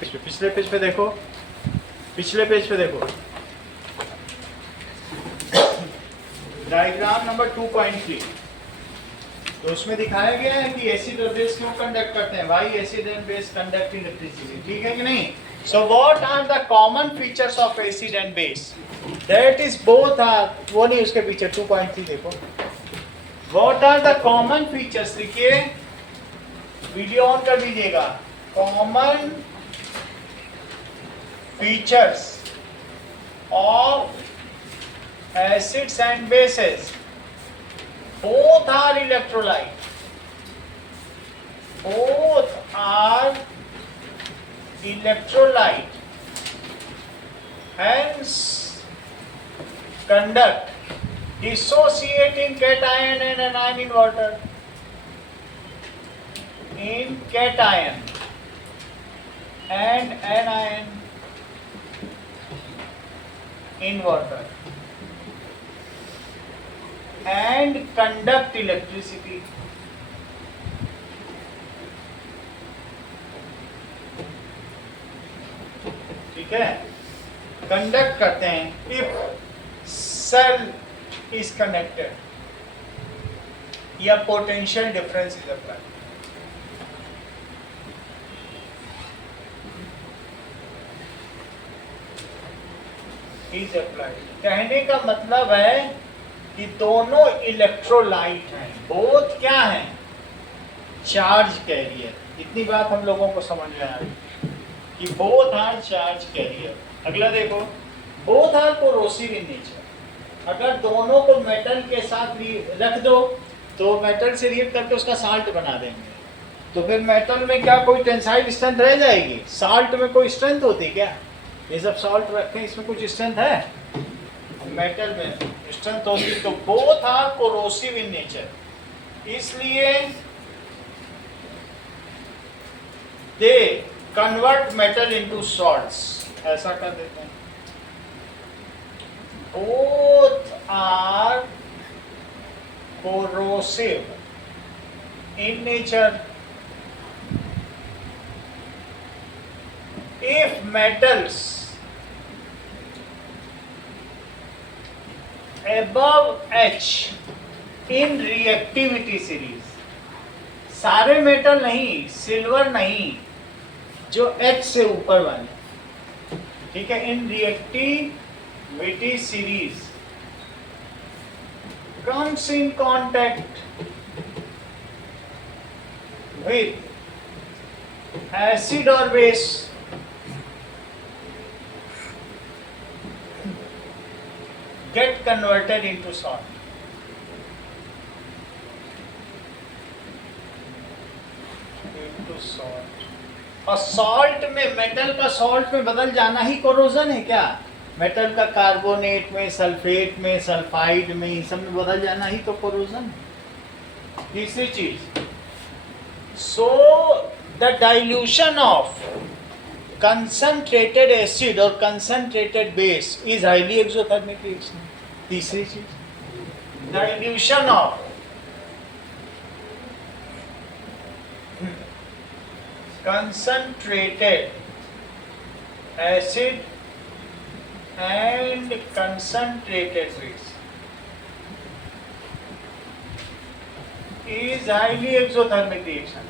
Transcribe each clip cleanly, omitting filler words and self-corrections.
पिछले पेज पे देखो, पिछले पेज पे देखो, डायग्राम नंबर 2.3। तो उसमें दिखाया गया है कि एसिड और बेस क्यों कंडक्ट करते हैं, why acid and base conduct electricity, ठीक है कि नहीं। So what are the common features of acid and base, that is both are, वो नहीं उसके पीछे 2.3 देखो, what are the common features, लिखिए, वीडियो ऑन कर दीजिएगा, common features of acids and bases, both are electrolyte, both are electrolyte, hence conduct, dissociating cation and anion in water, in cation and anion in water, and conduct electricity. ठीक है, conduct करते हैं if cell is connected या potential difference is applied. कहने का मतलब है कि दोनों इलेक्ट्रोलाइट हैं, बोथ क्या हैं, चार्ज कैरियर। इतनी बात हम लोगों को समझ में आ रही कि बोथ आर चार्ज कैरियर। अगला देखो, both are corrosive in nature. अगर दोनों को मेटल के साथ रख दो तो मेटल से रिएक्ट करके उसका साल्ट बना देंगे, तो फिर मेटल में क्या कोई टेंसाइल स्ट्रेंथ रह जाएगी? साल्ट में कोई स्ट्रेंथ होती क्या? ये सब सॉल्ट रखें, इसमें कुछ स्ट्रेंथ है? मेटल में स्ट्रेंथ होती। तो both are corrosive in nature, इसलिए they convert metal into salts. ऐसा कर देते हैं, both are corrosive in nature if metals above H in reactivity series, सारे मेटल नहीं, सिल्वर नहीं, जो H से ऊपर वाले, ठीक है, in reactivity series comes in contact with acid or base, get converted into salt. Into salt. और सॉल्ट में, मेटल का सॉल्ट में बदल जाना ही कोरोजन है क्या? मेटल का कार्बोनेट में, सल्फेट में, सल्फाइड में, इन सब में बदल जाना ही तो कोरोजन है। तीसरी चीज, so the dilution of concentrated acid or concentrated base is highly exothermic reaction. तीसरी चीज, dilution of concentrated acid and concentrated base is highly exothermic reaction.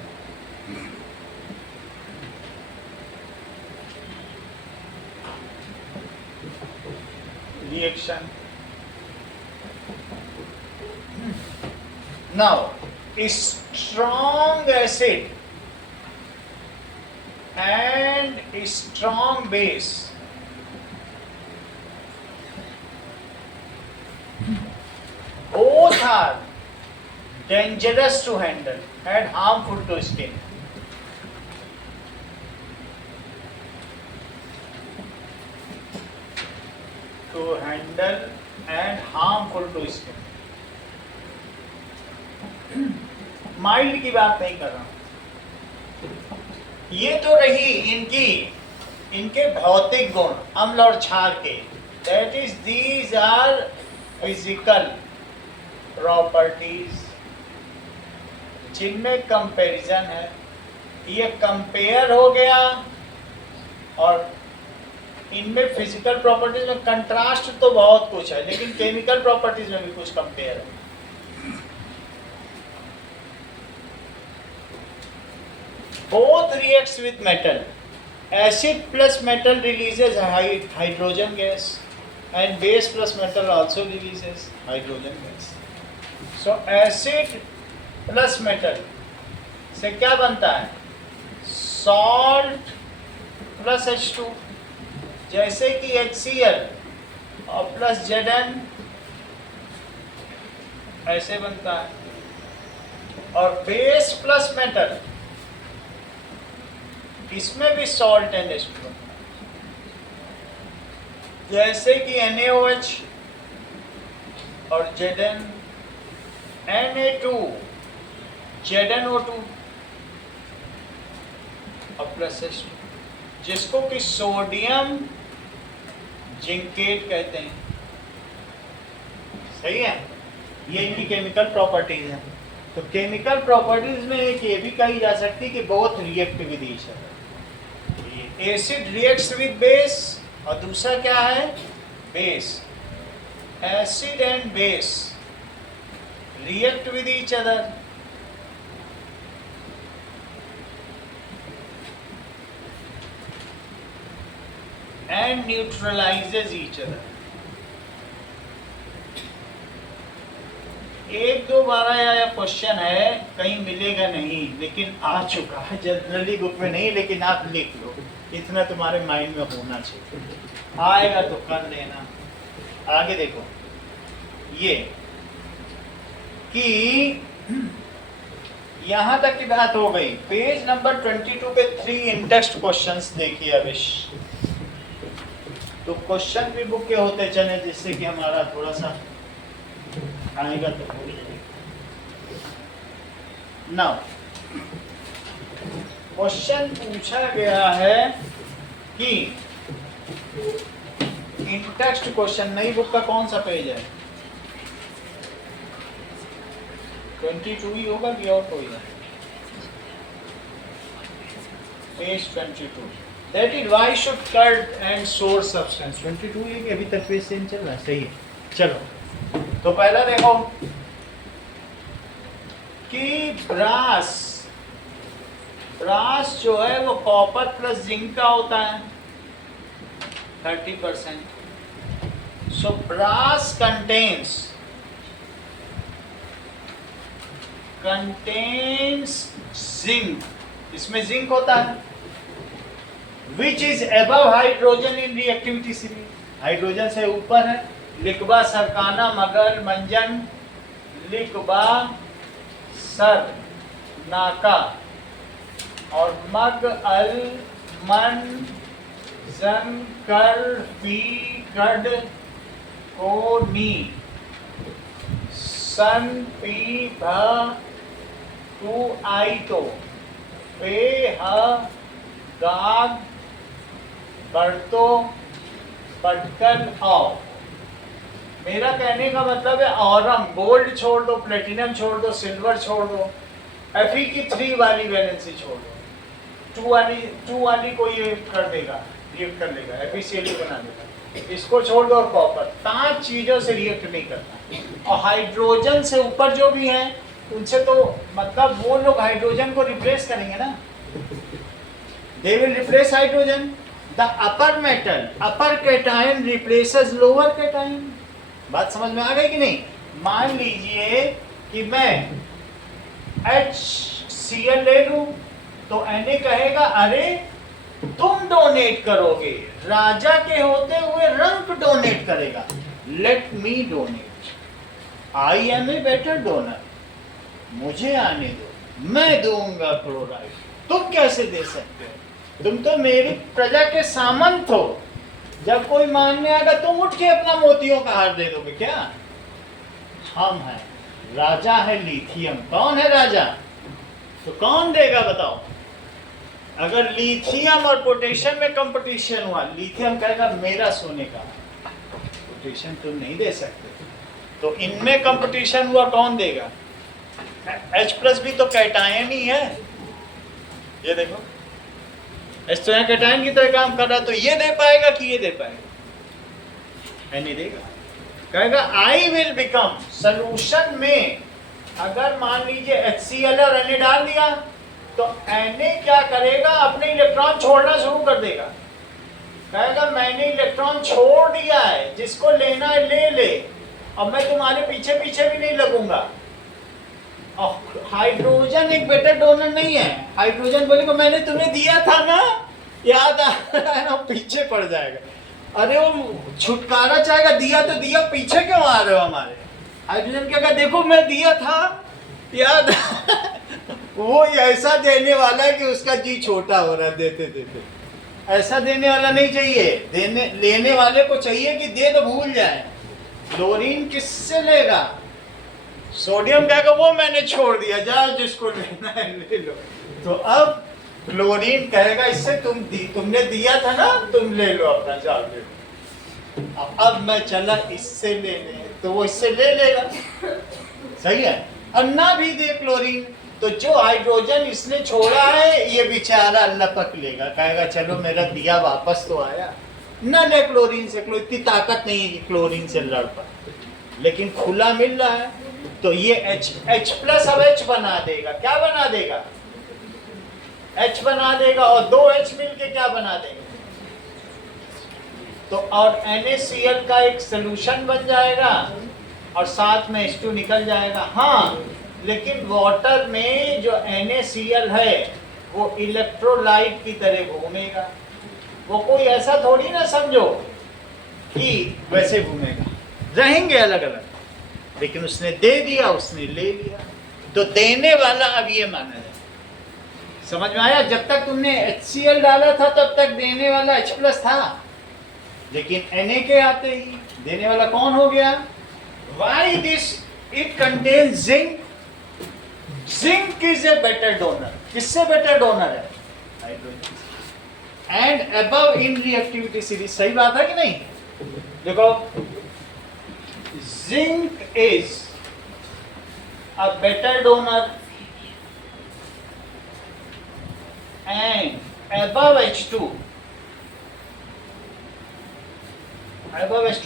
Reaction. Now, strong acid and strong base both are dangerous to handle and harmful to skin. To handle and harmful to skin. Mild की बात नहीं कर रहा हूं, ये तो रही इनके भौतिक गुण, अम्ल और क्षार के, that is these are physical properties जिनमें कंपैरिजन है। ये कंपेयर हो गया और इनमें फिजिकल प्रॉपर्टीज में कंट्रास्ट तो बहुत कुछ है, लेकिन केमिकल प्रॉपर्टीज में भी कुछ कंपेयर है। Both reacts with metal, acid plus metal releases hydrogen gas and base plus metal also releases hydrogen gas. So acid plus metal से क्या बनता है? सॉल्ट प्लस H2, जैसे कि HCl और प्लस Zn ऐसे बनता है। और बेस प्लस मेटल, इसमें भी सॉल्ट एंड H2 बनता है, जैसे कि NaOH और Zn, Na2, ZnO2 और प्लस H2, जिसको कि सोडियम जिंकेट कहते हैं। सही है, ये इनकी केमिकल प्रॉपर्टीज हैं। तो केमिकल प्रॉपर्टीज में एक ये भी कही जा सकती है कि both react with each other. Acid reacts with base और दूसरा क्या है? Base. Acid and base react with each other. And neutralizes each other। एक दो बार आया क्वेश्चन है, कहीं मिलेगा नहीं, लेकिन आ चुका है जनरली बुक में नहीं, लेकिन आप लिख लो, इतना तुम्हारे माइंड में होना चाहिए। आएगा तो कर लेना। आगे देखो, ये कि यहां तक की बात हो गई। पेज नंबर 22 पे 3 इंटेक्स्ट क्वेश्चंस देखिए अविश। तो क्वेश्चन भी बुक के होते चले, जिससे कि हमारा थोड़ा सा आएगा तो हो जाएगा। नाउ क्वेश्चन पूछा गया है कि इंटेक्स्ट क्वेश्चन, नई बुक का कौन सा पेज है? 22 ही होगा कि और कोई है? Page 22। That is why should curd and sour substance 22 है कि अभी तक पेज सेम चल रहा है? सही है, चलो। तो पहला देखो कि ब्रास जो है वो कॉपर प्लस जिंक का होता है 30%। सो ब्रास कंटेन्स जिंक, इसमें जिंक होता है, which is above hydrogen in reactivity series, hydrogen से ऊपर है। लिखबा सरकाना मगर मंजन, लिखबा सर नाका और मग अल मन जन कर फी कड को नी सन पी भ टू आई तो पे ह गाग बढ़तो पटकन आओ। मेरा कहने का मतलब है ऑरम, गोल्ड छोड़ दो, प्लेटिनम छोड़ दो, सिल्वर छोड़ दो, Fe की 3 वाली वैलेंसी छोड़ दो, 2 वाली को ये कर देगा, रिएक्ट कर लेगा, FeCl2 बना देगा। इसको छोड़ दो और कॉपर, 5 चीजों से रिएक्ट नहीं करता। और हाइड्रोजन से ऊपर जो भी हैं उनसे तो मतलब वो लोग हाइड्रोजन को रिप्लेस करेंगे ना, they will replace hydrogen। the upper metal, upper cation replaces lower cation। बात समझ में आ गई कि नहीं? मान लीजिए कि मैं HCl ले लूं तो Na कहेगा अरे तुम डोनेट करोगे, राजा के होते हुए रंक डोनेट करेगा, let me donate, I am a better donor, मुझे आने दो, मैं दूंगा क्लोराइड, तुम कैसे दे सकते हो? तुम तो मेरी प्रजा के सामंत हो, जब कोई मांगने आएगा तुम उठ के अपना मोतियों का हार दे दोगे क्या? हम हैं, राजा है लिथियम। कौन है राजा? तो कौन देगा बताओ? अगर लिथियम और पोटेशियम में कंपटीशन हुआ, लिथियम कहेगा मेरा सोने का, पोटेशियम तुम नहीं दे सकते। तो इनमें कंपटीशन हुआ, कौन देगा? H+ भी तो कैटायन ही है। ये देखो एस्टोनिया कैटायन की तरह काम कर रहा है, तो ये दे पाएगा कि ये दे पाएगा? नहीं देगा। कहेगा आई विल बिकम, सोल्यूशन में अगर मान लीजिए HCl और Na डाल दिया तो Na क्या करेगा, अपने इलेक्ट्रॉन छोड़ना शुरू कर देगा। कहेगा मैंने इलेक्ट्रॉन छोड़ दिया है, जिसको लेना है ले ले, अब मैं तुम्हारे पीछे पीछे भी नहीं लगूंगा। और हाइड्रोजन एक बेटर डोनर नहीं है। हाइड्रोजन बोलेगा मैंने तुम्हें दिया था ना, याद आ रहा है ना, पीछे पड़ जाएगा। अरे वो छुटकारा चाहेगा, दिया तो दिया, पीछे क्यों आ रहे हो हमारे। हाइड्रोजन क्या कहा, देखो मैं दिया था, याद वो ऐसा देने वाला है कि उसका जी छोटा हो रहा है देते देते। ऐसा देने वाला नहीं चाहिए, लेने वाले को चाहिए कि दे तो भूल जाए। क्लोरीन किससे लेगा? सोडियम कहेगा वो मैंने छोड़ दिया, जाओ जिसको लेना है ले लो। तो अब क्लोरीन कहेगा इससे तुमने दिया था ना, तुम ले लो अपना, जाओ ले लो। अब मैं चला इससे लेने, तो वो इससे ले लेगा। सही है। और ना भी दे क्लोरीन, तो जो हाइड्रोजन इसने छोड़ा है ये बेचारा लपक लेगा, कहेगा चलो मेरा दिया वापस तो आया। न ले क्लोरीन से, इतनी ताकत नहीं है कि क्लोरीन से लड़ पाए, लेकिन खुला मिल रहा है तो ये H प्लस अब H बना देगा। क्या बना देगा? H बना देगा, और दो H मिलके क्या बना देगा? तो और NaCl का एक सोल्यूशन बन जाएगा और साथ में H2 निकल जाएगा। हाँ, लेकिन वाटर में जो NaCl है वो इलेक्ट्रोलाइट की तरह घूमेगा। वो कोई ऐसा थोड़ी ना समझो कि वैसे घूमेगा, रहेंगे अलग अलग, लेकिन उसने दे दिया, उसने ले लिया, तो देने वाला अब ये माना जाए। समझ में आया? जब तक तुमने HCl डाला था तब तक देने वाला H प्लस था, लेकिन Na के आते ही देने वाला कौन हो गया? Why this? It contains zinc. Zinc is a better donor. किससे better donor है? Hydrogen. And above in reactivity series, सही बात है कि नहीं? देखो, zinc is a better donor and above H2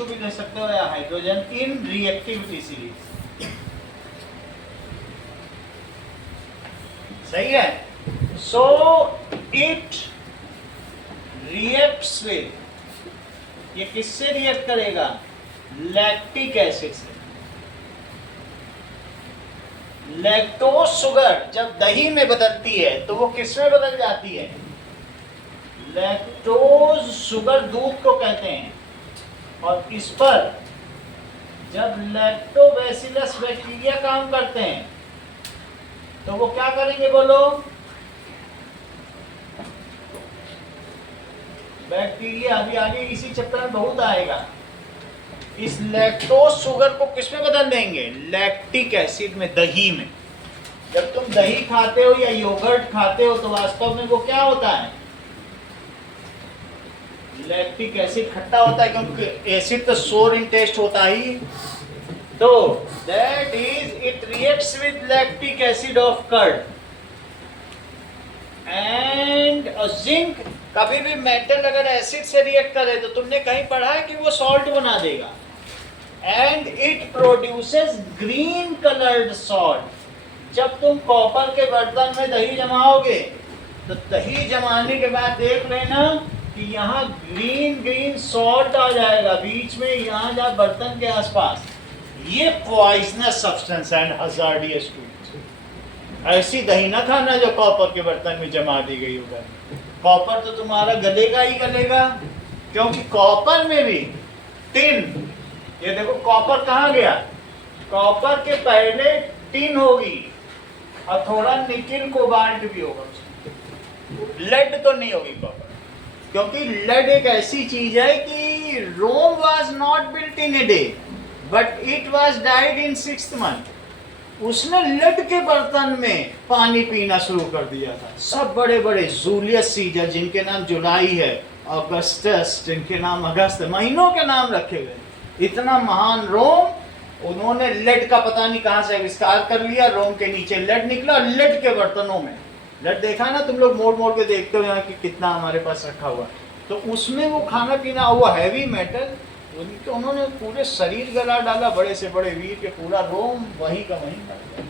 भी ले सकते हो या हाइड्रोजन इन रिएक्टिविटी सीरीज। सही है। सो इट रिएक्ट्स विद, ये किससे रिएक्ट करेगा? लैक्टिक एसिड से। लैक्टोज शुगर जब दही में बदलती है तो वो किस में बदल जाती है? लैक्टोज शुगर दूध को कहते हैं। और इस पर जब लैक्टोबैसिलस बैक्टीरिया काम करते हैं तो वो क्या करेंगे बोलो? बैक्टीरिया, अभी आगे इसी चैप्टर में बहुत आएगा, इस लैक्टोज शुगर को किस में बदल देंगे? लैक्टिक एसिड में, दही में। जब तुम दही खाते हो या योगर्ट खाते हो तो वास्तव में वो क्या होता है? लैक्टिक एसिड खट्टा होता है, क्योंकि एसिड तो सोर इन टेस्ट होता ही। तो that is it reacts with lactic acid of curd and zinc. कभी भी मेटल अगर एसिड से रिएक्ट करे तो तुमने कहीं पढ़ा है कि वो सॉल्ट बना देगा। And it produces green coloured salt. जब तुम कॉपर के बर्तन में दही जमाओगे तो दही जमाने के बाद देख लेना कि यहाँ ग्रीन ग्रीन सॉल्ट आ जाएगा बीच में, यहाँ जहाँ बर्तन के आसपास। ये poisonous substance and hazardous to. ऐसी दही ना खाना जो कॉपर के बर्तन में जमा दी गई होगा। कॉपर तो तुम्हारा गलेगा ही गलेगा, क्योंकि कॉपर में भी टिन, ये देखो कॉपर कहाँ गया? कॉपर के पहले टिन होगी और थोड़ा निकिल कोबाल्ट भी होगा, लेड तो नहीं होगी कॉपर, क्योंकि लेड एक ऐसी चीज है कि Rome was not built in a day but it was died in 6th month. उसने लेड के बर्तन में पानी पीना शुरू कर दिया था। सब बड़े बड़े, जूलियस सीजर जिनके नाम जुलाई है, ऑगस्टस जिनके नाम अगस्त, महीनों के नाम रखे गए। इतना महान रोम, उन्होंने लेड का पता नहीं कहाँ से आविष्कार कर लिया। रोम के नीचे लेड निकला, लेड के बर्तनों में ब्लड देखा ना तुम लोग, मोड़ मोड़ के देखते हो यहाँ कि कितना हमारे पास रखा हुआ है। तो उसमें वो खाना पीना, वो हैवी मेटल, उनके उन्होंने पूरे शरीर गला डाला, बड़े से बड़े वीर के पूरा रोम वहीं का वहीं डाल दिया।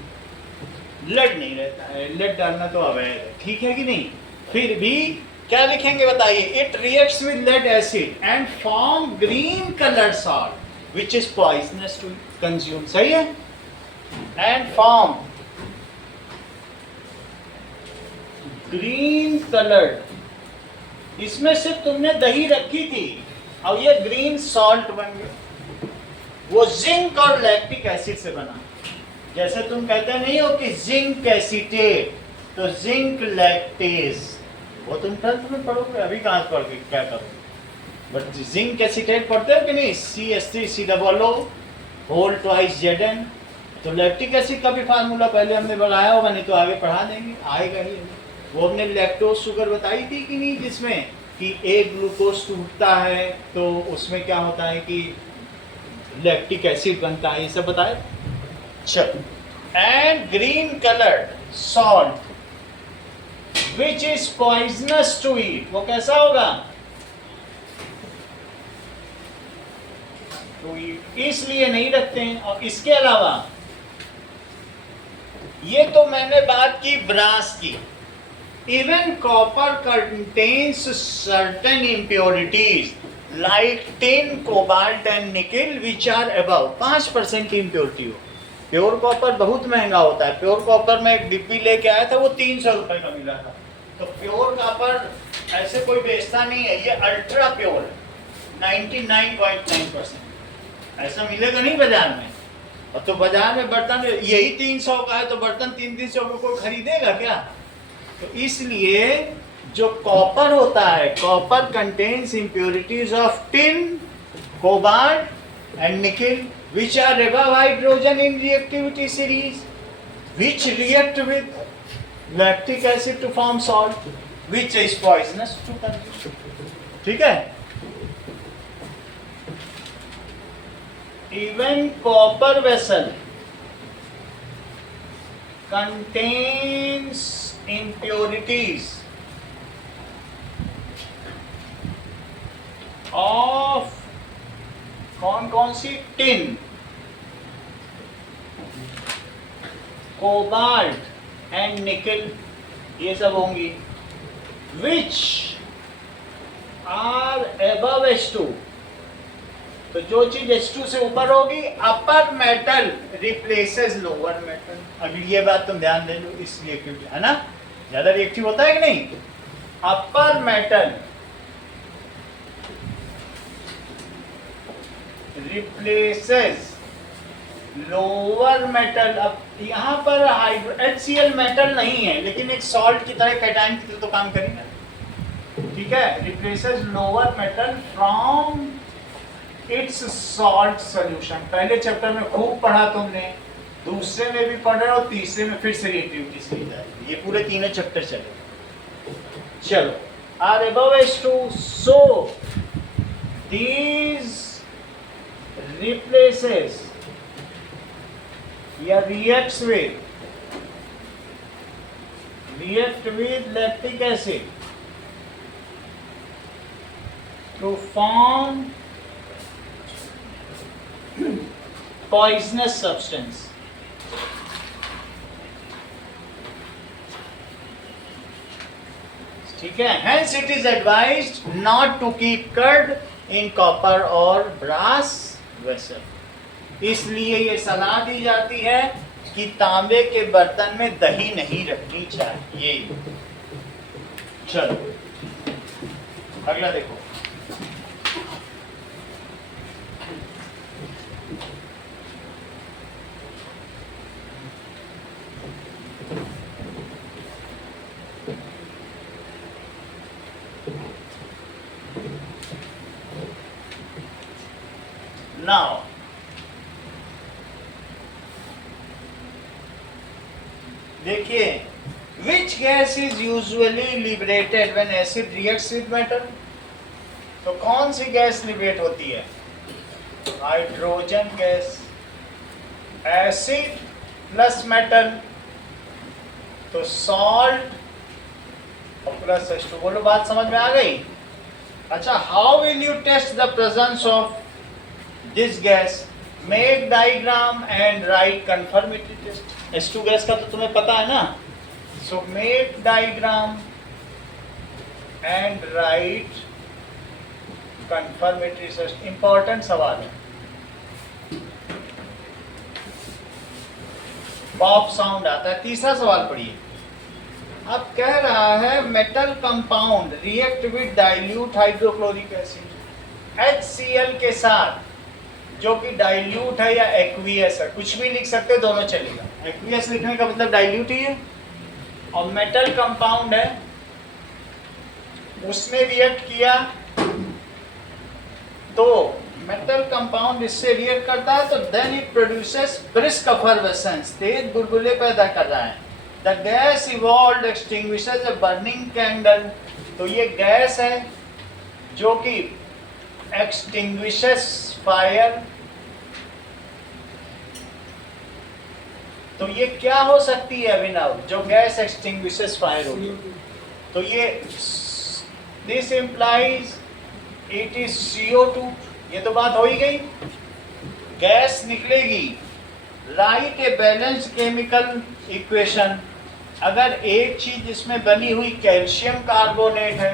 ब्लड नहीं रहता है, ब्लड डालना तो अवैध है, ठीक है कि नहीं? फिर भी क्या लिखेंगे बताइए? It reacts with lead acid and form green colour salt which is poisonous to consume. सही है? एंड फॉर्म ग्रीन कलर्ड, इसमें सिर्फ तुमने दही रखी थी और ये ग्रीन सॉल्ट बन गया। वो जिंक और लैक्टिक एसिड से बना। जैसे तुम कहते नहीं हो कि जिंक एसीटेट, तो जिंक लैक्टेज, वो तुम 12th में पढ़ोगे, अभी कहाँ पढ़ के क्या करोगे? बट जिंक एसीटेट पढ़ते हो कि नहीं? CH3COO whole twice Zn। तो लैक्टिक एसिड का भी फार्मूला पहले हमने बनाया होगा, नहीं तो आगे पढ़ा देंगे, आएगा ही। वो हमने लैक्टोज शुगर बताई थी कि नहीं, जिसमें कि एक ग्लूकोज टूटता है तो उसमें क्या होता है कि लैक्टिक एसिड बनता है, ये सब बताए। चलो, and green coloured salt which is poisonous to eat, वो कैसा होगा? टू ईट, इसलिए नहीं रखते हैं। और इसके अलावा ये तो मैंने बात की ब्रास की। Even copper contains certain impurities like tin, cobalt and nickel which are above 5% की impurity हो। प्योर कॉपर बहुत महंगा होता है। प्योर कॉपर में एक डिब्बी लेके आया था, वो 300 रुपए का मिला था। तो प्योर कॉपर ऐसे कोई बेचता नहीं है, ये अल्ट्रा प्योर 99.9%। ऐसा मिलेगा नहीं बाजार में। और तो बाजार में बर्तन यही 300 का है, तो बर्तन 300 में कोई खरीदेगा क्या? तो इसलिए जो कॉपर होता है, copper contains impurities of tin, cobalt and निकल which are above hydrogen in reactivity series which react with lactic acid to form salt which is poisonous to consume। ठीक है? Even copper vessel contains impurities of कौन कौन सी? Tin, cobalt and निकल, ये सब होंगी। Which are above H2, तो जो चीज H2 से ऊपर होगी, अपर मेटल रिप्लेसेस लोअर मेटल। अभी ये बात तुम ध्यान दे लो, इस रिएक्टिव है ना, ज्यादा रिएक्टिव होता है कि नहीं? अपर मेटल रिप्लेसेस लोअर मेटल। अब यहाँ पर HCl मेटल नहीं है, लेकिन एक सॉल्ट की तरह, कैटायन की तरह तो काम करेगा। ठीक है? Replaces lower metal from its salt solution. पहले चैप्टर में खूब पढ़ा तुमने, दूसरे में भी पढ़ रहे हो, तीसरे में फिर से रिएक्टिविटी सीरीज है। ये पूरे तीनों चैप्टर चले। चलो, are above H2, so these replaces या react with lactic acid to form poisonous substance। ठीक है? Hence it is advised not to keep curd in copper or brass vessel। इसलिए ये सलाह दी जाती है कि तांबे के बर्तन में दही नहीं रखनी चाहिए। चलो अगला देखो। Now देखिए, which gas is usually liberated when acid reacts with metal? तो कौन सी गैस लिबरेट होती है? Hydrogen gas. Acid plus metal, तो सॉल्ट और प्लस H2। बोलो बात समझ में आ गई? अच्छा, how will you test the presence of this gas? Make diagram and write confirmatory test. H2 gas का तो तुम्हें पता है ना। So make diagram and write confirmatory test. Important सवाल है, पॉप साउंड आता है। तीसरा सवाल पढ़िए। अब कह रहा है metal compound react with dilute hydrochloric acid HCl के साथ, जो कि डाइल्यूट है या एक्वियस है, कुछ भी लिख सकते, दोनों चलेगा। एक्वियस लिखने का मतलब डाइल्यूट ही है, और मेटल कंपाउंड है, उसने रिएक्ट किया तो मेटल कंपाउंड इससे रिएक्ट करता है, तो then it produces brisk effervescence, तेज बुलबुले पैदा कर रहा है। The gas evolved extinguishes a burning candle, तो ये गैस है जो कि एक्सटिंग्विशेस फायर। तो ये क्या हो सकती है अभिनव, जो गैस एक्सटिंग्विशेस फायर होगी? तो ये this implies it is CO2। ये तो बात हो ही गई, गैस निकलेगी। Right a balanced chemical equation. अगर एक चीज इसमें बनी हुई कैल्शियम कार्बोनेट है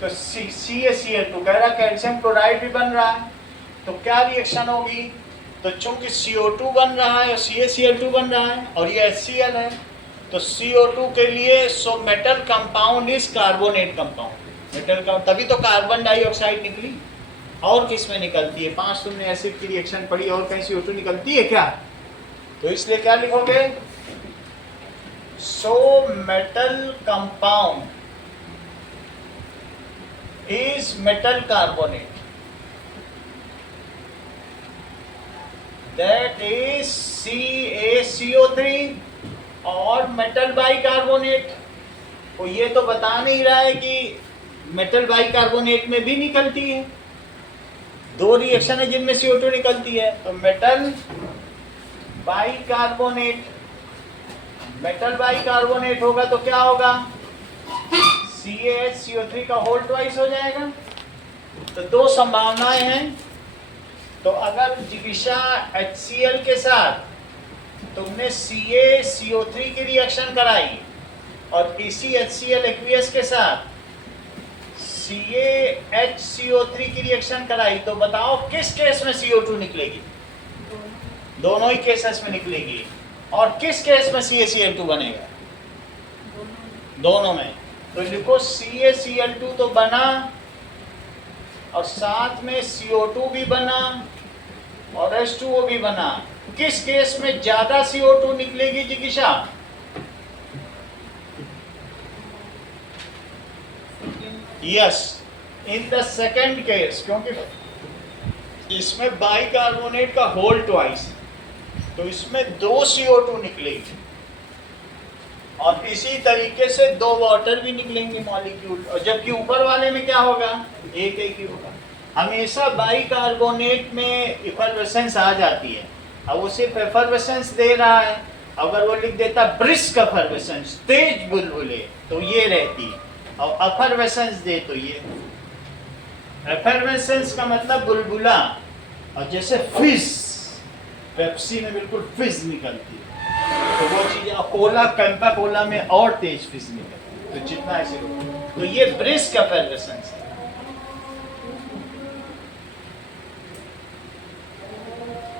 तो CaCl2 कह रहा कैल्शियम क्लोराइड भी बन रहा है, तो क्या रिएक्शन होगी? तो चूंकि CO2 बन रहा है और CaCl2 बन रहा है और ये HCl है, तो CO2 के लिए so metal compound is carbonate compound. Metal का तभी तो कार्बन डाइऑक्साइड निकली। और किस में निकलती है? 5 तुमने एसिड की रिएक्शन पढ़ी, और कहीं CO2 निकलती है क्या? तो इसलिए क्या लिखोगे? So metal compound is metal carbonate, that is CaCO3 और मेटल बाइकार्बोनेट। तो ये तो बता नहीं रहा है कि मेटल बाइकार्बोनेट में भी निकलती है। 2 रिएक्शन है जिनमें CO2 निकलती है, तो मेटल बाइकार्बोनेट, मेटल बाइकार्बोनेट होगा तो क्या होगा? CaHCO3 का होल ट्वाइस हो जाएगा। तो 2 संभावनाएं हैं। तो अगर जिगिशा HCl के साथ तुमने CaCO3 की रिएक्शन कराई और इसी HCl एक्वियस के साथ CaHCO3 की रिएक्शन कराई, तो बताओ किस केस में CO2 निकलेगी? दोनों ही केसेस में निकलेगी। और किस केस में CaCl2 बनेगा? दोनों में। तो लिखो CaCl2 तो बना और साथ में CO2 भी बना और H2O भी बना। किस केस में ज्यादा CO2 निकलेगी जिगिशा? Yes, in the second case, क्योंकि इसमें बाइकार्बोनेट का होल ट्वाइस, तो इसमें 2 CO2 निकलेगी और इसी तरीके से 2 वाटर भी निकलेंगे मॉलिक्यूल। और जबकि ऊपर वाले में क्या होगा? एक ही होगा। हमेशा बाइकार्बोनेट में इफरवेसेंस आ जाती है। अब वो सिर्फ एफरवेसेंस दे रहा है, अगर वो लिख देता ब्रिस्क एफरवेसेंस, तेज बुलबुले, तो ये रहती, और एफरवेसेंस दे तो ये। एफरवेसेंस का मतलब बुलबुला, और जैसे फिज, पेप्सी में बिल्कुल फिज निकलती है, तो वो चीज़ कोला, कैंपा कोला में और तेज फिज निकलती है। तो जितना ऐसे, तो ये ब्रिस्क एफरवेसेंस है।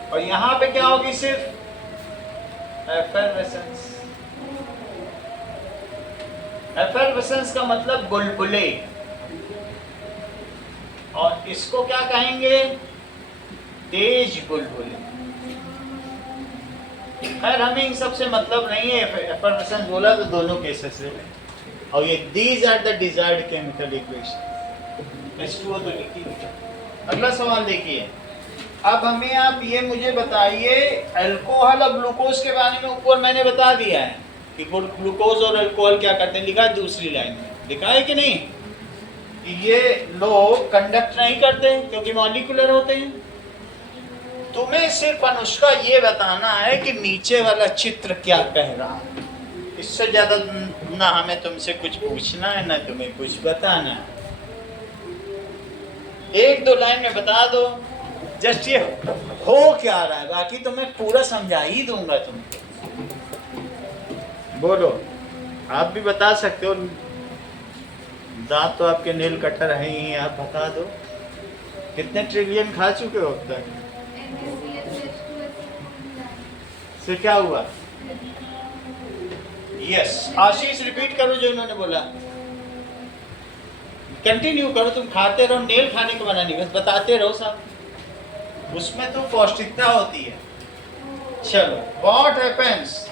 और यहाँ पे क्या होगी? सिर्फ एफरवेसेंस। एफरवेसेंस का मतलब बुलबुले, और इसको क्या कहेंगे? तेज बुलबुले। खैर हमें इन सब से मतलब नहीं है, एफरवेसेंस बोला तो दोनों केसेस है। और ये these are the desired chemical equation. H2O तो लिखी। अगला सवाल देखिए। अब हमें आप ये मुझे बताइए, अल्कोहल और ग्लूकोज के बारे में ऊपर मैंने बता दिया है कि ग्लूकोज और अल्कोहल क्या करते हैं, लिखा है दूसरी लाइन में, लिखा है कि नहीं? ये लोग कंडक्ट नहीं करते क्योंकि मॉलिक्यूलर होते हैं। तुम्हें सिर्फ अनुष्का ये बताना है कि नीचे वाला चित्र क्या कह रहा है, इससे ज्यादा ना हमें तुमसे कुछ पूछना है ना तुम्हें कुछ बताना है। एक दो लाइन में बता दो जस्ट ये हो क्या रहा है, बाकी तो मैं पूरा समझा ही दूंगा तुमको। बोलो, आप भी बता सकते हो, दांत तो आपके नेल कटर है ही, आप बता दो कितने ट्रिलियन खा चुके हो अब तक? से क्या हुआ? यस, आशीष रिपीट करो जो इन्होंने बोला, कंटिन्यू करो, तुम खाते रहो, नेल खाने को मना नहीं, बस बताते रहो सब, उसमें तो पौष्टिकता होती है। चलो, व्हाट हैपेंस,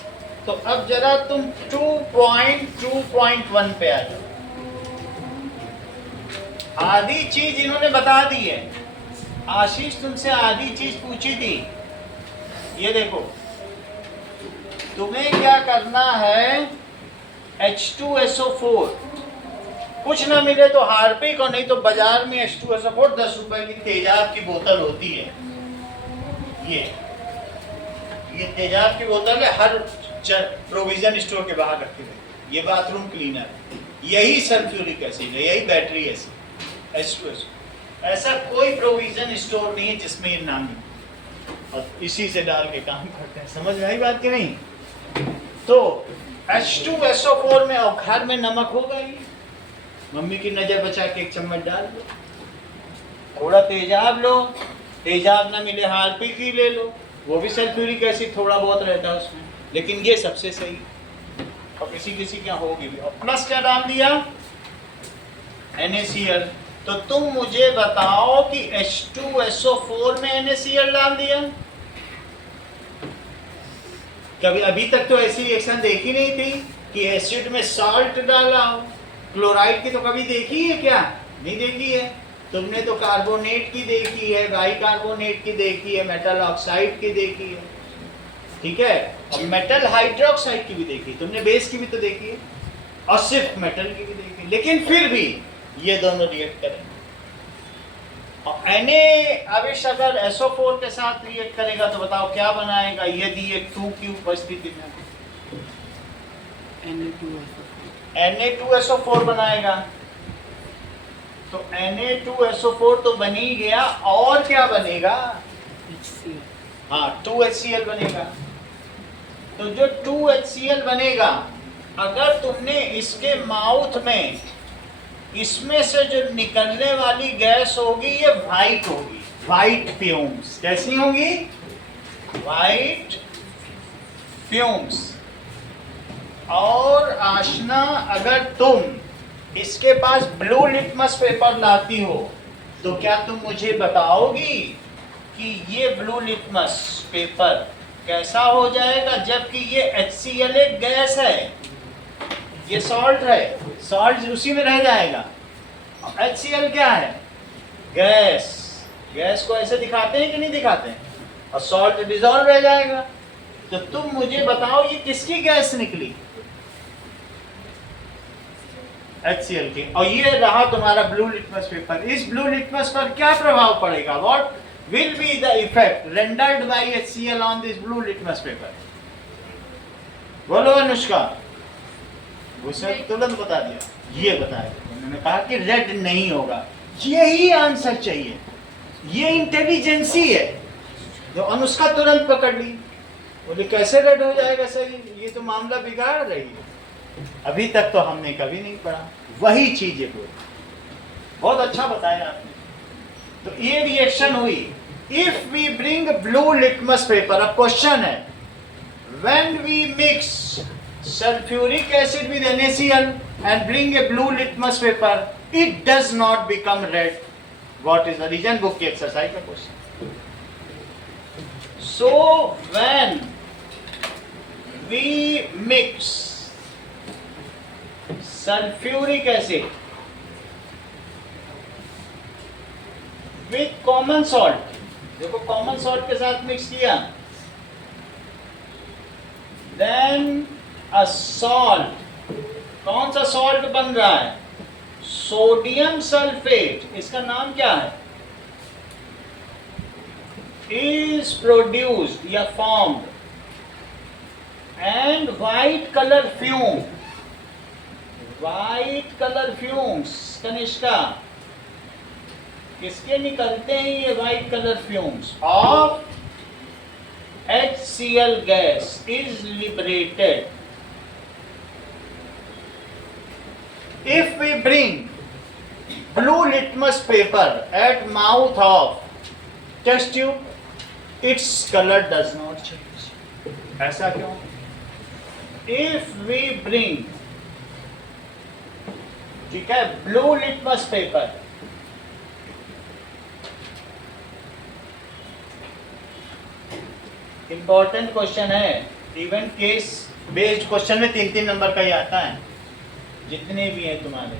तो अब जरा तुम 2.2.1 पे आ जाओ। आधी चीज इन्होंने बता दी है। आशीष तुमसे आधी चीज पूछी थी, ये देखो, तुम्हें क्या करना है, H2SO4 कुछ ना मिले तो हार्पिक, और नहीं तो बाजार में H2SO4 10 रुपए की तेजाब की बोतल होती है, ये तेजाब की बोतल है, हर प्रोविजन स्टोर के बाहर रखी हुई, ये बाथरूम क्लीनर, यही सल्फ्यूरिक एसिड है, यही बैटरी एसिड H2SO। ऐसा कोई प्रोविजन स्टोर नहीं है जिसमें ये ना मिले, और इसी से डाल के काम करते हैं। समझ में आई बात कि नहीं? तो H2SO4 में, और घर में नमक होगा ही, मम्मी की नजर बचा के एक चम्मच डाल लो, थोड़ा तेजाब लो, तेजाब ना मिले हार्पिक ही ले लो, वो भी सल्फ्यूरिक एसिड थोड़ा बहुत रहता है उसमें, लेकिन ये सबसे सही। और किसी किसी क्या होगी भी। और प्लस क्या डाल दिया, NaCl। तो तुम मुझे बताओ कि H2SO4 में NaCl डाल दिया, कभी अभी तक तो ऐसी रिएक्शन देखी नहीं थी कि एसिड में साल्ट डाला हो। क्लोराइड की तो कभी देखी है क्या? नहीं देखी है। तुमने तो कार्बोनेट की देखी है, बाइकार्बोनेट की देखी है, मेटल ऑक्साइड की देखी है, ठीक है, और मेटल हाइड्रोक्साइड की भी देखी, तुमने बेस की भी तो देखी है, और सिर्फ मेटल की भी देखी, लेकिन फिर भी ये दोनों रिएक्ट करेंगे। और Na अविश अगर SO4 के साथ रिएक्ट करेगा तो बताओ क्या बनाएगा, यदि ये 2 की उपस्थिति में Na2SO4 बनाएगा। तो Na2SO4 तो बन ही गया, और क्या बनेगा? हाँ, 2HCl बनेगा। तो जो 2HCl बनेगा, अगर तुमने इसके माउथ में, इसमें से जो निकलने वाली गैस होगी ये वाइट होगी, वाइट फ्यूम्स। कैसी होगी? White fumes. और आशना, अगर तुम इसके पास ब्लू लिटमस पेपर लाती हो तो क्या तुम मुझे बताओगी कि ये ब्लू लिटमस पेपर कैसा हो जाएगा, जबकि ये HCl एक गैस है, ये सॉल्ट है, सॉल्ट उसी में रह जाएगा। HCl क्या है? गैस। गैस को ऐसे दिखाते हैं कि नहीं दिखाते हैं? और सॉल्ट डिसॉल्व रह जाएगा। तो तुम मुझे बताओ ये किसकी गैस निकली? HCl की। और ये रहा तुम्हारा ब्लू लिटमस पेपर। इस ब्लू लिटमस पर क्या प्रभाव पड़ेगा? What will be the effect rendered by HCl on this blue litmus paper? बोलो अनुष्का। उसने तुरंत बता दिया, ये बताया। उन्होंने कहा कि रेड नहीं होगा। यही आंसर चाहिए, ये इंटेलिजेंसी है जो अनुष्का तुरंत पकड़ ली। बोले कैसे रेड हो जाएगा सही, ये तो मामला बिगाड़ रही है। अभी तक तो हमने कभी नहीं पढ़ा, वही चीज है पूरी। बहुत अच्छा बताया आपने। तो ये रिएक्शन हुई। If we bring blue litmus paper, अब क्वेश्चन है, when we mix sulfuric acid with NaCl and bring a blue litmus paper, it does not become red. What is the reason? Book की exercise का question. So when we mix sulfuric acid with common salt, देखो common salt के साथ mix किया, then a salt, कौन सा salt बन रहा है? Sodium sulphate. इसका नाम क्या है? is produced या formed and white color fume white colour fumes, Kanishka किसके निकलते हैं ये white colour fumes? Of HCl gas is liberated if we bring blue litmus paper at mouth of test tube, its color does not change. ऐसा क्यों? If we bring, ठीक है, blue litmus paper, important question है, even case based question में 3-3 number का ही आता है, जितने भी हैं तुम्हारे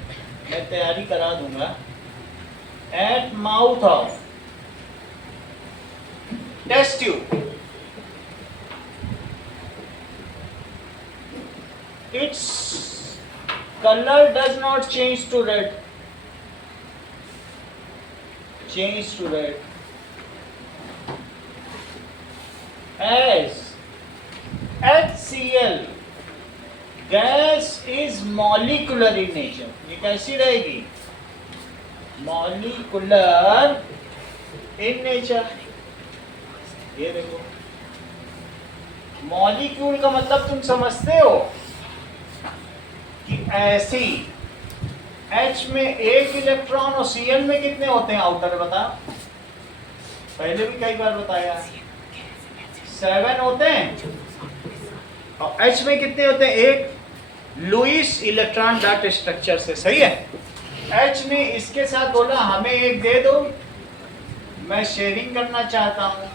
मैं तैयारी करा दूंगा। At mouth of test tube, its colour does not change to red, change to red as HCl gas is molecular in nature। ये कैसी रहेगी? molecular in nature। ये देखो, मॉलिक्यूल का मतलब तुम समझते हो कि ऐसी H में एक इलेक्ट्रॉन और Cl में कितने होते हैं आउटर, बता, पहले भी कई बार बताया, 7 होते हैं, और H में कितने होते हैं? एक लुईस इलेक्ट्रॉन डॉट स्ट्रक्चर से, सही है। H ने इसके साथ बोला हमें एक दे दो, मैं शेयरिंग करना चाहता हूँ,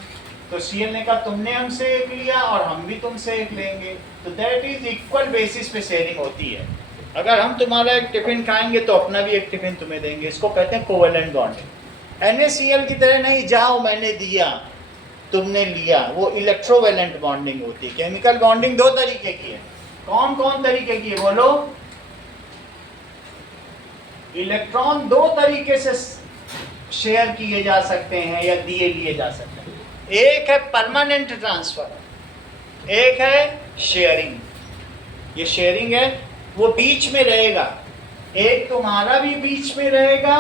तो Cl ने कहा तुमने हमसे एक लिया और हम भी तुमसे एक लेंगे, तो दैट इज इक्वल बेसिस पे शेयरिंग होती है। अगर हम तुम्हारा एक टिफिन खाएंगे तो अपना भी एक टिफिन तुम्हें देंगे, इसको कहते हैं कोवेलेंट बॉन्डिंग। NaCl की तरह नहीं, जाओ मैंने दिया तुमने लिया, वो इलेक्ट्रोवेलेंट बॉन्डिंग होती है। केमिकल बॉन्डिंग 2 तरीके की है। कौन कौन तरीके की है बोलो? इलेक्ट्रॉन 2 तरीके से शेयर किए जा सकते हैं या दिए लिए जा सकते हैं। एक है परमानेंट ट्रांसफर, एक है शेयरिंग। ये शेयरिंग है, वो बीच में रहेगा, एक तुम्हारा भी बीच में रहेगा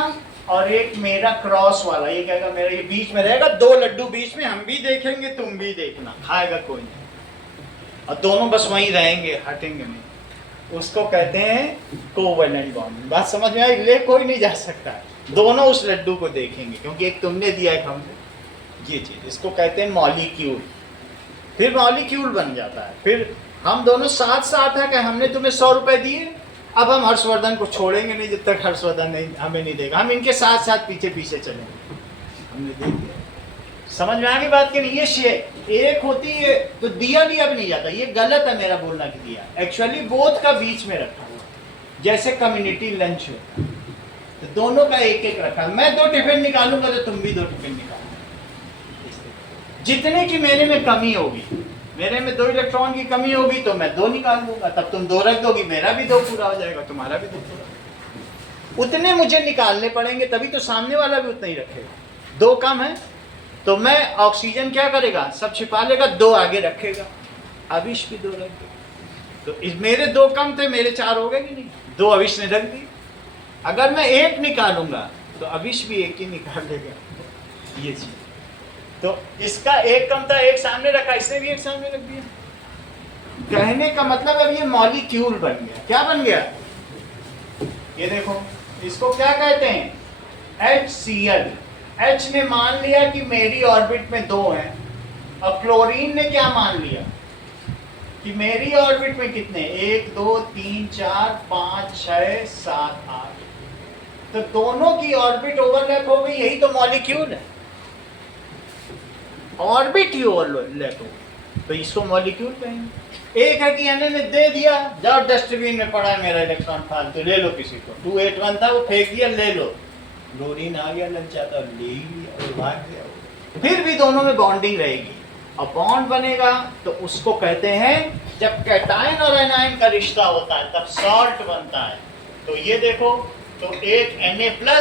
और एक मेरा क्रॉस वाला, ये कहेगा मेरा ये बीच में रहेगा, 2 लड्डू बीच में, हम भी देखेंगे तुम भी देखना, खाएगा कोई नहीं, और दोनों बस वहीं रहेंगे, हटेंगे नहीं। उसको कहते हैं कोवेलेंट बॉन्डिंग। बात समझ में आई? ले कोई नहीं जा सकता, दोनों उस लड्डू को देखेंगे, क्योंकि एक तुमने दिया है हमने, ये चीज, इसको कहते हैं मॉलिक्यूल। फिर मॉलिक्यूल बन जाता है, फिर हम दोनों साथ साथ है कि हमने तुम्हें 100 रुपए दिए, अब हम हर्षवर्धन को छोड़ेंगे नहीं जब तक हर्षवर्धन नहीं हमें नहीं देगा, हम इनके साथ साथ पीछे पीछे चलेंगे, हमने दे दिया। समझ में आ गई बात कि नहीं? ये शेयर एक होती है तो दिया भी अब नहीं जाता, ये गलत है मेरा बोलना कि दिया, एक्चुअली बोथ का बीच में रखा हुआ, जैसे कम्युनिटी लंच होता है, तो दोनों का एक एक रखा। मैं 2 टिफिन निकालूंगा तो तुम भी 2 टिफिन निकालो, जितने की मेरे में कमी होगी, मेरे में 2 इलेक्ट्रॉन की कमी होगी तो मैं 2 निकाल लूंगा, तब तुम 2 रख दोगी, मेरा भी 2 पूरा हो जाएगा, तुम्हारा भी 2 पूरा। उतने मुझे निकालने पड़ेंगे, तभी तो सामने वाला भी उतना ही रखेगा। 2 कम है तो मैं ऑक्सीजन क्या करेगा, सब छिपा लेगा, 2 आगे रखेगा, अविश भी 2 रख दे, तो इस मेरे 2 कम थे, मेरे 4 हो गए कि नहीं? 2 अविश ने रख दी। अगर मैं 1 निकालूंगा तो अविश भी 1 ही निकाल देगा, ये चीज। तो इसका 1 कम था, 1 सामने रखा, इसने भी 1 सामने रख दिया। कहने का मतलब अब ये मॉलिक्यूल बन गया। क्या बन गया? ये देखो, इसको क्या कहते हैं? HCl। H ने मान लिया कि मेरी ऑर्बिट में 2 हैं, और क्लोरीन ने क्या मान लिया कि मेरी ऑर्बिट में कितने, 1 2 3 4 5 6 7 8, तो दोनों की ऑर्बिट ओवरलैप हो गई, यही तो मॉलिक्यूल है। ऑर्बिट ही ओवरलैप हो गई, तो इसको मॉलिक्यूल कहेंगे। एक है कि एन ने दे दिया, जाओ डस्टबिन में पड़ा है मेरा इलेक्ट्रॉन फालतू, ले लो किसी को, 281 था वो फेंक दिया, ले लो, क्लोरीन आ गया लग जाता, ले लिया और भाग गया। फिर भी दोनों में बॉन्डिंग रहेगी, और बॉन्ड बनेगा तो उसको कहते हैं, जब कैटायन और एनायन का रिश्ता होता है तब सॉल्ट बनता है। तो ये देखो, तो एक Na+,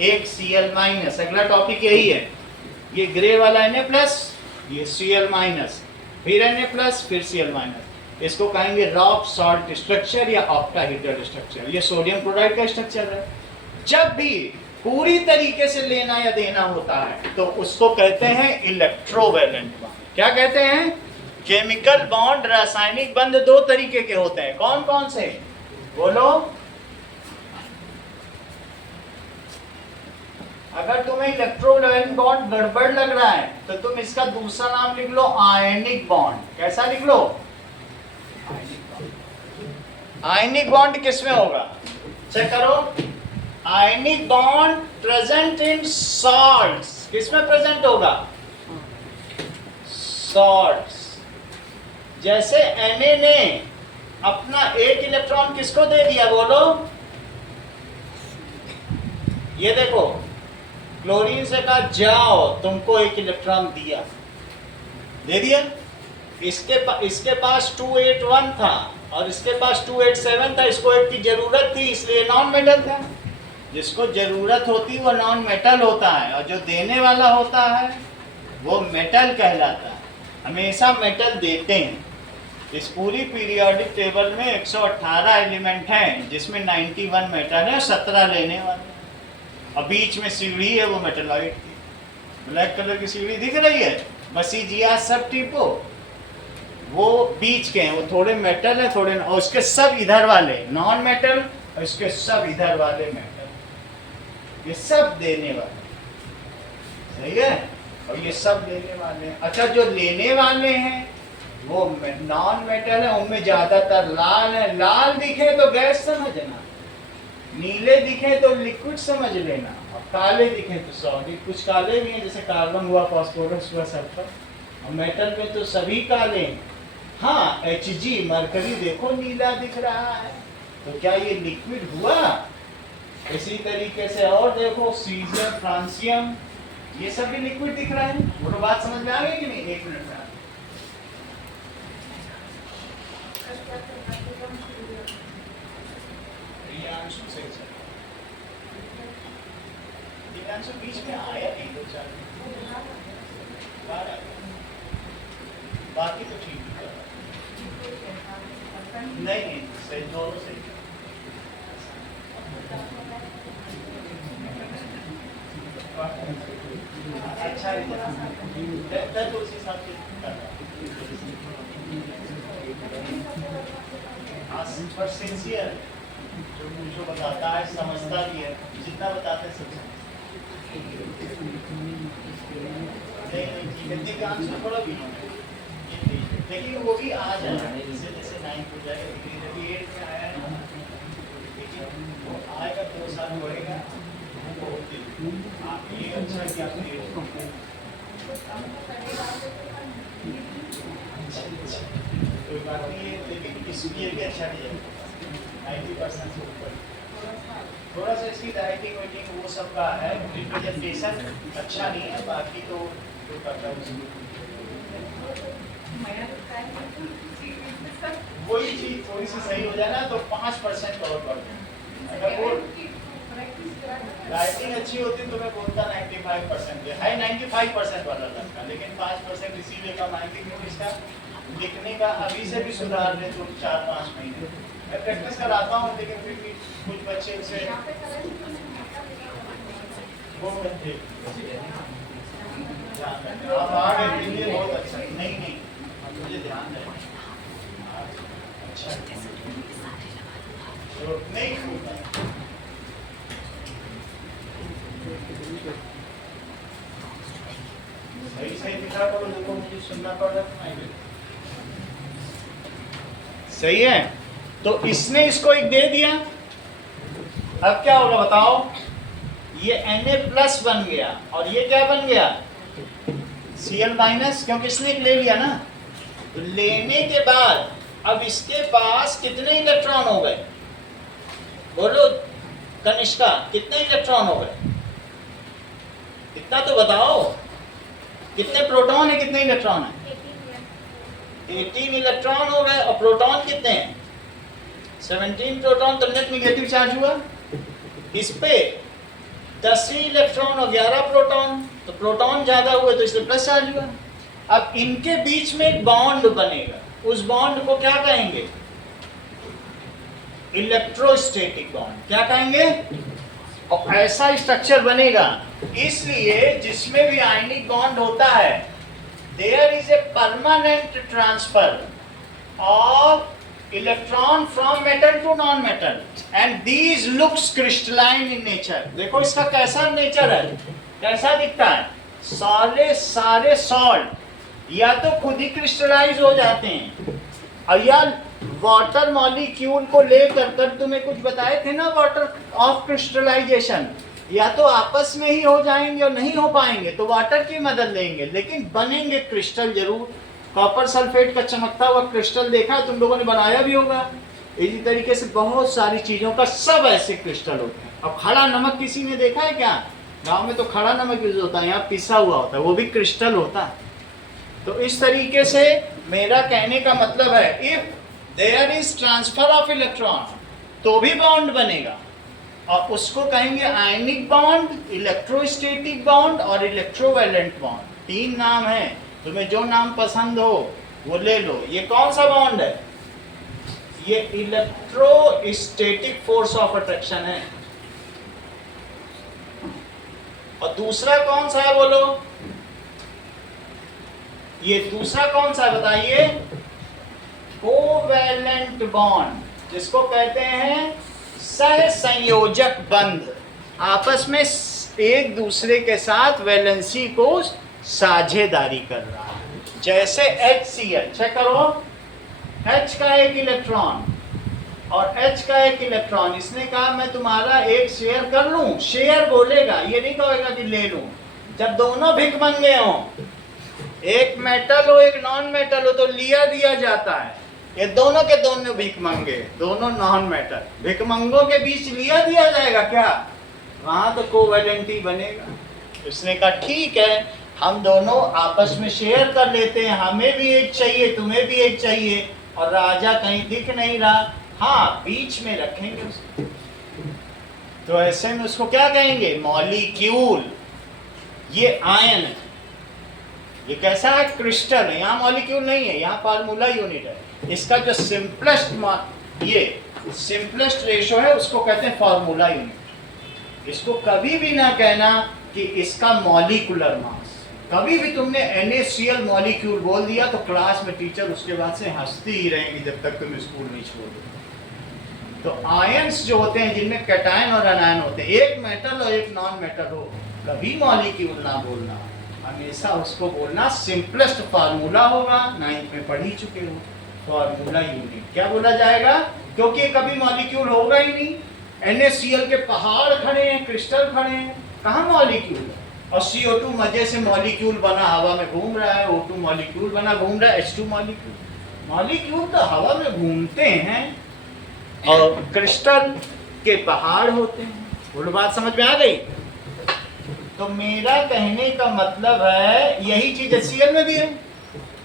एक Cl-। अगला टॉपिक यही है, ये ग्रे वाला Na+, ये Cl-, फिर Na+, फिर Cl-। इसको कहेंगे रॉक सॉल्ट स्ट्रक्चर या ऑक्टाहेड्रल स्ट्रक्चर। ये सोडियम क्लोराइड का स्ट्रक्चर है। जब भी पूरी तरीके से लेना या देना होता है तो उसको कहते हैं इलेक्ट्रोवैलेंट बॉन्ड। क्या कहते हैं? केमिकल बॉन्ड, रासायनिक बंध दो तरीके के होते हैं। कौन कौन से बोलो? अगर तुम्हें इलेक्ट्रोवैलेंट बॉन्ड गड़बड़ लग रहा है तो तुम इसका दूसरा नाम लिख लो आयनिक बॉन्ड। कैसा लिख लो? आयनिक बॉन्ड किसमें होगा? चेक करो। Ionic bond present in salts. किसमें प्रेजेंट होगा? सॉल्ट्स। जैसे Na ने अपना एक इलेक्ट्रॉन किसको दे दिया बोलो? ये देखो, क्लोरीन से कहा जाओ, तुमको एक इलेक्ट्रॉन दिया, दे दिया। इसके पास 281 था और इसके पास 287 था। इसको एक की जरूरत थी इसलिए नॉन मेटल था। जिसको जरूरत होती वो नॉन मेटल होता है और जो देने वाला होता है वो मेटल कहलाता है। हमेशा मेटल देते हैं। इस पूरी पीरियोडिक टेबल में 118 एलिमेंट हैं जिसमें 91 मेटल है, 17 लेने वाले। और बीच में सीढ़ी है वो मेटलॉइड की, ब्लैक कलर की सीढ़ी दिख रही है, मसीजिया सब टिपो, वो बीच के हैं, वो थोड़े मेटल है थोड़े, और उसके सब इधर वाले नॉन मेटल और इसके सब इधर वाले मेटल। ये सब देने वाले, सही है, और ये सब लेने वाले हैं। अच्छा, जो लेने वाले हैं वो नॉन मेटल है, उनमें ज्यादातर लाल है। लाल दिखे तो गैस समझना, नीले दिखे तो लिक्विड समझ लेना, और काले दिखे तो सॉलिड। कुछ काले भी हैं जैसे कार्बन हुआ, फास्फोरस हुआ, सल्फर। और मेटल में तो सभी काले हैं। हाँ, Hg मरकरी देखो नीला दिख रहा है, तो क्या ये लिक्विड हुआ? इसी तरीके से और देखो सीजियम, फ्रांसियम, ये सब भी लिक्विड दिख रहा है। वो बात समझ में आ गई कि नहीं? एक मिनट में बीच में आया नहीं, 2-4 बाकी तो ठीक है। नहीं सही, दोनों सही। अच्छा है तो उस हिसाब से पर सिंसियर जो बताता है समझता भी है, जितना बताते हैं समझता। थोड़ा भी लेकिन वो भी आ जाए, जैसे 9 हो जाएगा, धीरे 8 में आया ना, लेकिन वो आएगा 2 साल बढ़ेगा। ये अच्छा क्या कोई बात नहीं है, लेकिन इसलिए भी अच्छा नहीं है 90% से ऊपर। थोड़ा सा इसकी राइटिंग वाइटिंग वो सब का है, रिप्रेजेंटेशन अच्छा नहीं है, बाकी तो जो करता है वही चीज थोड़ी सी सही हो जाए ना तो 5% कवर कर दें। अगर वो राइटिंग अच्छी होती तो मैं बोलता 95% है, 95% वाला लगता, लेकिन 5% इसीलिए कमाएंगे क्योंकि इसका लिखने का अभी से भी सुधार ले तो 4-5 महीने मैं प्रैक्टिस कराता हूँ, लेकिन फिर भी कुछ बच्चे उसे आप आ गए बहुत अच्छा। नहीं मुझे ध्यान है, अच्छा तो नहीं सही दिखा करो, देखो मुझे सुनना पड़ रहा है। सही है, तो इसने इसको एक दे दिया। अब क्या होगा बताओ? ये Na+ बन गया और ये क्या बन गया? Cl-, क्योंकि इसने एक ले लिया ना। तो लेने के बाद अब इसके पास कितने इलेक्ट्रॉन हो गए बोलो कनिष्का, कितने इलेक्ट्रॉन हो गए? इतना तो बताओ, कितने प्रोटॉन है कितने इलेक्ट्रॉन है? 18 इलेक्ट्रॉन हो गए। और प्रोटॉन कितने हैं? 17 प्रोटॉन। तो नेट नेगेटिव चार्ज हुआ। इस पे 10 इलेक्ट्रॉन और 11 प्रोटॉन, तो प्रोटॉन ज्यादा हुए तो इसलिए प्लस चार्ज हुआ। अब इनके बीच में एक बॉन्ड बनेगा। उस बॉन्ड को क्या कहेंगे? Electrostatic bond. क्या कहेंगे? और ऐसा स्ट्रक्चर बनेगा। इसलिए जिसमें भी आयनिक बॉन्ड होता है, there is a permanent transfer of electron from metal to non metal and these looks crystalline in nature. देखो इसका कैसा नेचर है, कैसा दिखता है? सारे सॉल्ट या तो खुद ही क्रिस्टलाइज हो जाते हैं, और या वाटर मॉलिक्यूल को लेकर कर तुम्हें कुछ बताए थे ना, वाटर ऑफ क्रिस्टलाइजेशन, या तो आपस में ही हो जाएंगे और नहीं हो पाएंगे तो वाटर की मदद लेंगे, लेकिन बनेंगे क्रिस्टल जरूर। कॉपर सल्फेट का चमकता हुआ क्रिस्टल देखा, तुम लोगों ने बनाया भी होगा। इसी तरीके से बहुत सारी चीजों का सब ऐसे क्रिस्टल होते हैं। अब खड़ा नमक किसी ने देखा है क्या? गांव में तो खड़ा नमक यूज होता है, यहाँ पिसा हुआ होता है, वो भी क्रिस्टल होता है। तो इस तरीके से मेरा कहने का मतलब है, if there is transfer of electron तो भी बॉन्ड बनेगा, और उसको कहेंगे आयनिक बॉन्ड, इलेक्ट्रोस्टैटिक बॉन्ड और इलेक्ट्रोवैलेंट बॉन्ड। 3 नाम है, तुम्हें जो नाम पसंद हो वो ले लो। ये कौन सा बॉन्ड है? ये इलेक्ट्रोस्टैटिक फोर्स ऑफ अट्रैक्शन है। और दूसरा कौन सा है बोलो? ये दूसरा कौन सा है बताइए? कोवैलेंट बॉन्ड, जिसको कहते हैं सह संयोजक बंध। आपस में एक दूसरे के साथ वैलेंसी को साझेदारी कर रहा है। जैसे HCl, चेक करो, H का एक इलेक्ट्रॉन और H का एक इलेक्ट्रॉन, इसने कहा मैं तुम्हारा एक शेयर कर लूं, शेयर बोलेगा, ये नहीं कहेगा कि ले लूं। जब दोनों भिखमंगे हो, एक मेटल हो एक नॉन मेटल हो, तो लिया दिया जाता है। ये दोनों के दोनों भिखमंगे, दोनों नॉन मेटल, भिखमंगों के बीच लिया दिया जाएगा क्या? वहां तो कोवैलेंटी बनेगा। उसने कहा ठीक है, हम दोनों आपस में शेयर कर लेते हैं, हमें भी एक चाहिए तुम्हें भी एक चाहिए, और राजा कहीं दिख नहीं रहा, हाँ बीच में रखेंगे उसको। तो ऐसे में उसको क्या कहेंगे? मॉलिक्यूल। ये आयन है, ये कैसा है? क्रिस्टल है। यहाँ मॉलिक्यूल नहीं है, यहाँ फार्मूला यूनिट है। इसका जो सिंपलेस्ट रेशो है उसको कहते हैं फार्मूला यूनिट। इसको कभी भी ना कहना कि इसका मॉलिक्यूलर मास। कभी भी तुमने NaCl मॉलिक्यूल बोल दिया तो क्लास में टीचर उसके बाद से हंसती ही रहेंगी जब तक तुम स्कूल नहीं छोड़ दो। तो आयंस जो होते हैं, जिनमें कैटायन और अनायन होते हैं, एक मेटल और एक नॉन मेटल हो, कभी मॉलिक्यूल ना बोलना, हमेशा उसको बोलना सिंपलेस्ट फार्मूला होगा। 9th में पढ़ ही चुके हो, फार्मूला यूनिट। क्या बोला जाएगा? क्योंकि कभी मॉलिक्यूल होगा ही नहीं। NaCl के पहाड़ खड़े हैं, क्रिस्टल खड़े हैं, कहाँ मॉलिक्यूल है? और CO2 मजे से मॉलिक्यूल बना, हवा में घूम रहा है, O2 मॉलिक्यूल बना घूम रहा है, H2 मॉलिक्यूल तो हवा में घूमते हैं, और क्रिस्टल के पहाड़ होते हैं। बोलो बात समझ में आ गई? तो मेरा कहने का मतलब है यही चीज HCl में भी है।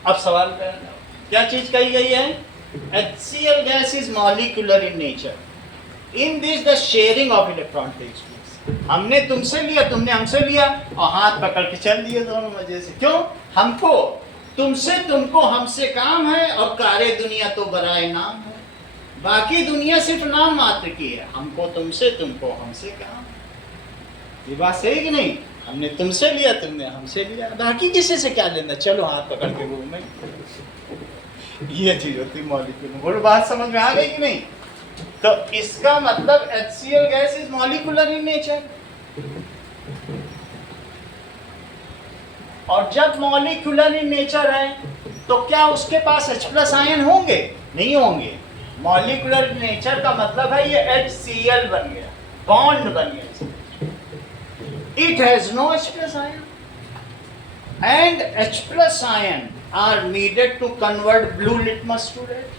अब सवाल करना, क्या चीज कही गई है? HCl gas is molecular in nature, in this the sharing of electron takes place. हमने तुमसे लिया, तुमने हमसे लिया, और हाथ पकड़ के चल दिए दोनों मजे से। क्यों? हमको तुमसे, तुमको हमसे काम है, और कार्य दुनिया तो बराए नाम है। बाकी दुनिया सिर्फ नाम मात्र की है, हमको तुमसे, तुमको हमसे काम। ये बात सही कि नहीं? हमने तुमसे लिया, तुमने हमसे लिया, बाकी किसी से क्या लेना, चलो हाथ पकड़ के घूमे। ये चीज होती मॉलिक्यूल। बोलो बात समझ में आ गई कि नहीं? तो इसका मतलब HCl gas is molecular in nature. और जब मॉलिक्यूलर इन नेचर है तो क्या उसके पास H+ आयन होंगे? नहीं होंगे। मॉलिक्यूलर नेचर का मतलब है ये HCl बन गया, बॉन्ड बन गया। It has no H+ ion, and H+ ion are needed to convert blue litmus to red.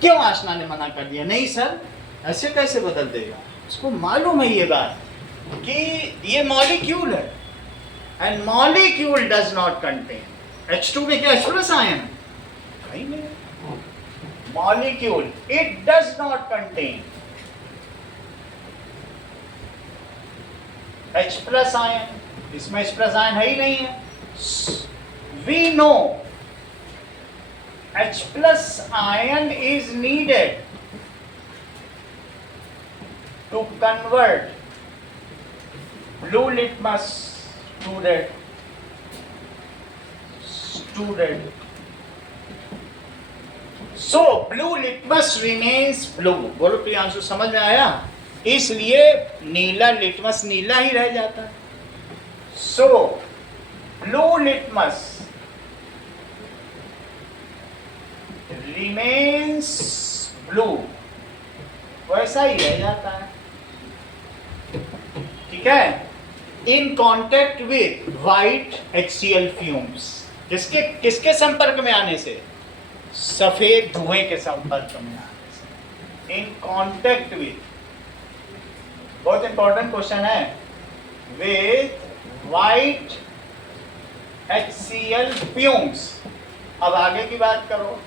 क्यों आशना ने मना कर दिया? नहीं सर, ऐसे कैसे बदल देगा? उसको मालूम है ये बात कि ये मॉलिक्यूल है, and molecule does not contain H2 में क्या H+ आयन? कहीं नहीं। Molecule it does not contain H+ ion, इसमें H+ आयन है ही नहीं है। We know H plus ion is needed to convert blue litmus to red. So blue litmus remains blue. बोलो प्रियांशु, समझ में आया? इसलिए नीला लिटमस नीला ही रह जाता है. So blue litmus remains blue, वैसा ही रह जाता है. ठीक है? In contact with white HCl fumes. किसके संपर्क में आने से? सफेद धुएं के संपर्क में आने से. इन कॉन्टेक्ट विथ, बहुत इंपॉर्टेंट क्वेश्चन है, विथ व्हाइट HCl फ्यूम्स. अब आगे की बात करो.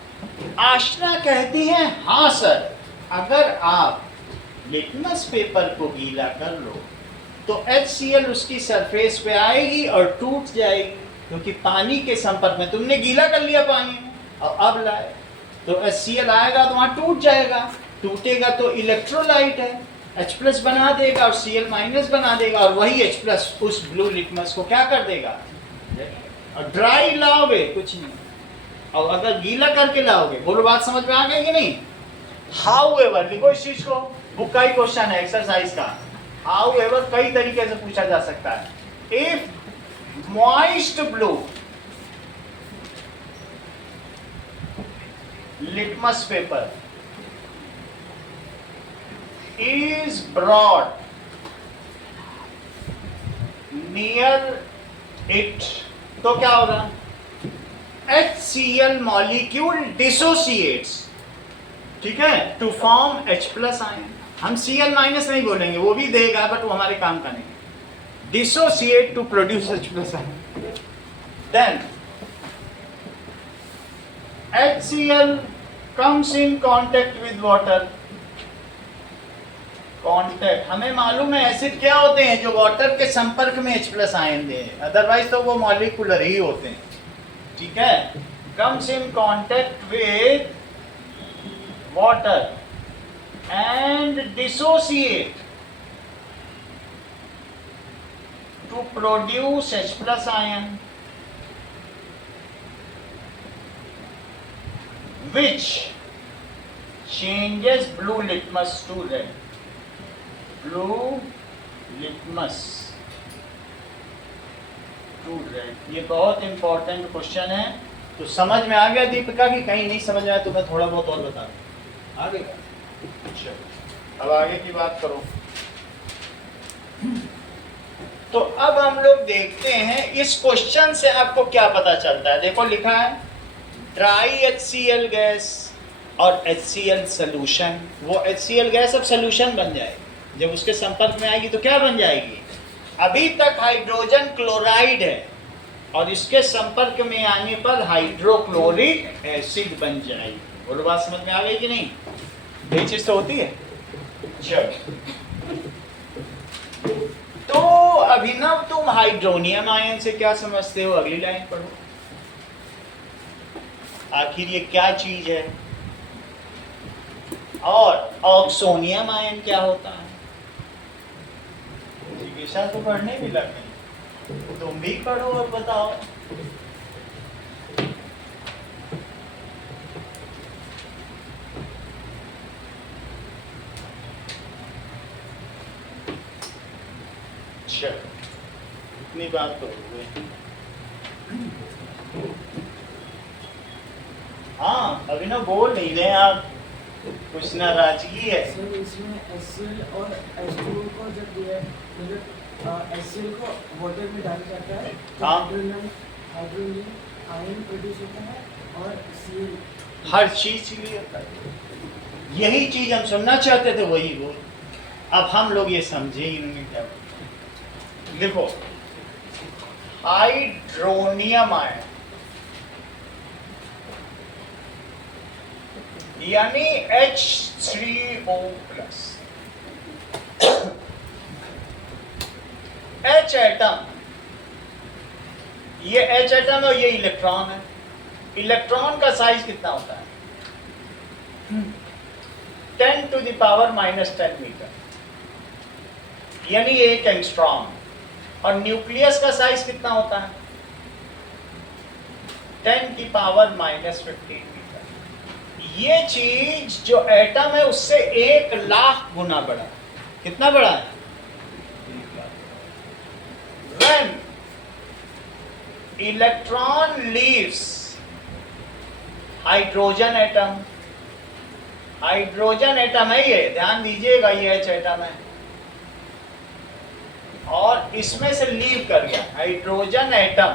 आशना कहती है हाँ सर, अगर आप लिटमस पेपर को गीला कर लो तो HCl उसकी सरफेस पे आएगी और टूट जाएगी, क्योंकि पानी के संपर्क में तुमने गीला कर लिया पानी में और अब लाए तो HCl आएगा तो वहाँ टूट जाएगा. टूटेगा तो इलेक्ट्रोलाइट है, H प्लस बना देगा और Cl माइनस बना देगा, और वही H प्लस उस ब्लू लिटमस को क्या कर देगा? और ड्राई लाओगे कुछ नहीं, और अगर गीला करके लाओगे, बोलो बात समझ में आ गई कि नहीं? हाउएवर, लिखो इस चीज को, बुक का ही क्वेश्चन है एक्सरसाइज का. हाउएवर कई तरीके से पूछा जा सकता है. If moist blue litmus paper is brought near it, तो क्या होगा? HCl molecule dissociates, ठीक है, to form H plus ion. हम Cl माइनस नहीं बोलेंगे, वो भी देगा बट वो हमारे काम का नहीं. Dissociate to produce H plus ion. Then HCl comes in contact with water. Contact, हमें मालूम है एसिड क्या होते हैं, जो वाटर के संपर्क में H प्लस आयन दे, अदरवाइज तो वो मॉलिक्यूलर ही होते हैं. ठीक है? Comes in contact with water and dissociate to produce H plus ion, which changes blue litmus to red. Blue litmus to red. ये बहुत इंपॉर्टेंट क्वेश्चन है. तो समझ में आ गया दीपिका की? कहीं नहीं समझ में आया तो मैं थोड़ा बहुत और बता दूं. आ गया? चलो अब आगे की बात करो. तो अब हम लोग देखते हैं इस क्वेश्चन से आपको क्या पता चलता है. देखो लिखा है ड्राई HCl गैस और HCl सॉल्यूशन. वो HCl गैस अब सॉल्यूशन बन जाएगी, जब उसके संपर्क में आएगी तो क्या बन जाएगी? अभी तक हाइड्रोजन क्लोराइड है और इसके संपर्क में आने पर हाइड्रोक्लोरिक एसिड बन जाएगी. बोलो बात समझ में आ गई कि नहीं? ये चीज तो होती है. चलो, तो अभिनव तुम हाइड्रोनियम आयन से क्या समझते हो? अगली लाइन पढ़ो. आखिर ये क्या चीज है? और ऑक्सोनियम आयन क्या होता है? जिज्ञासा तो पढ़ने भी लग गई, तुम भी पढ़ो और बताओ. चलो इतनी बात तो हो गई. हाँ अभिनव बोल नहीं रहे आप, कुछ नाराजगी है. सर इसमें HCl और H2O को जब दिया है, मतलब HCl को वाटर में डाला जाता है तो हाइड्रोजन आयन प्रोड्यूस होता है और Cl हर चीज के लिए होता है. यही चीज हम सुनना चाहते थे, वही बोल. अब हम लोग ये समझे ही नहीं क्या. देखो हाइड्रोनियम आयन यानी H3O प्लस. H एटम, ये H एटम है, ये इलेक्ट्रॉन है. इलेक्ट्रॉन का साइज कितना होता है? 10⁻⁻10 मीटर, यानी 1 एंगस्ट्रॉम। और न्यूक्लियस का साइज कितना होता है? 10⁻⁻15 मीटर। ये चीज जो एटम है उससे 1,00,000 गुना बड़ा है। कितना बड़ा है? When electron leaves hydrogen atom, hydrogen atom है ये, ध्यान दीजिएगा, ये H एटम है, और इसमें से लीव कर गया hydrogen atom.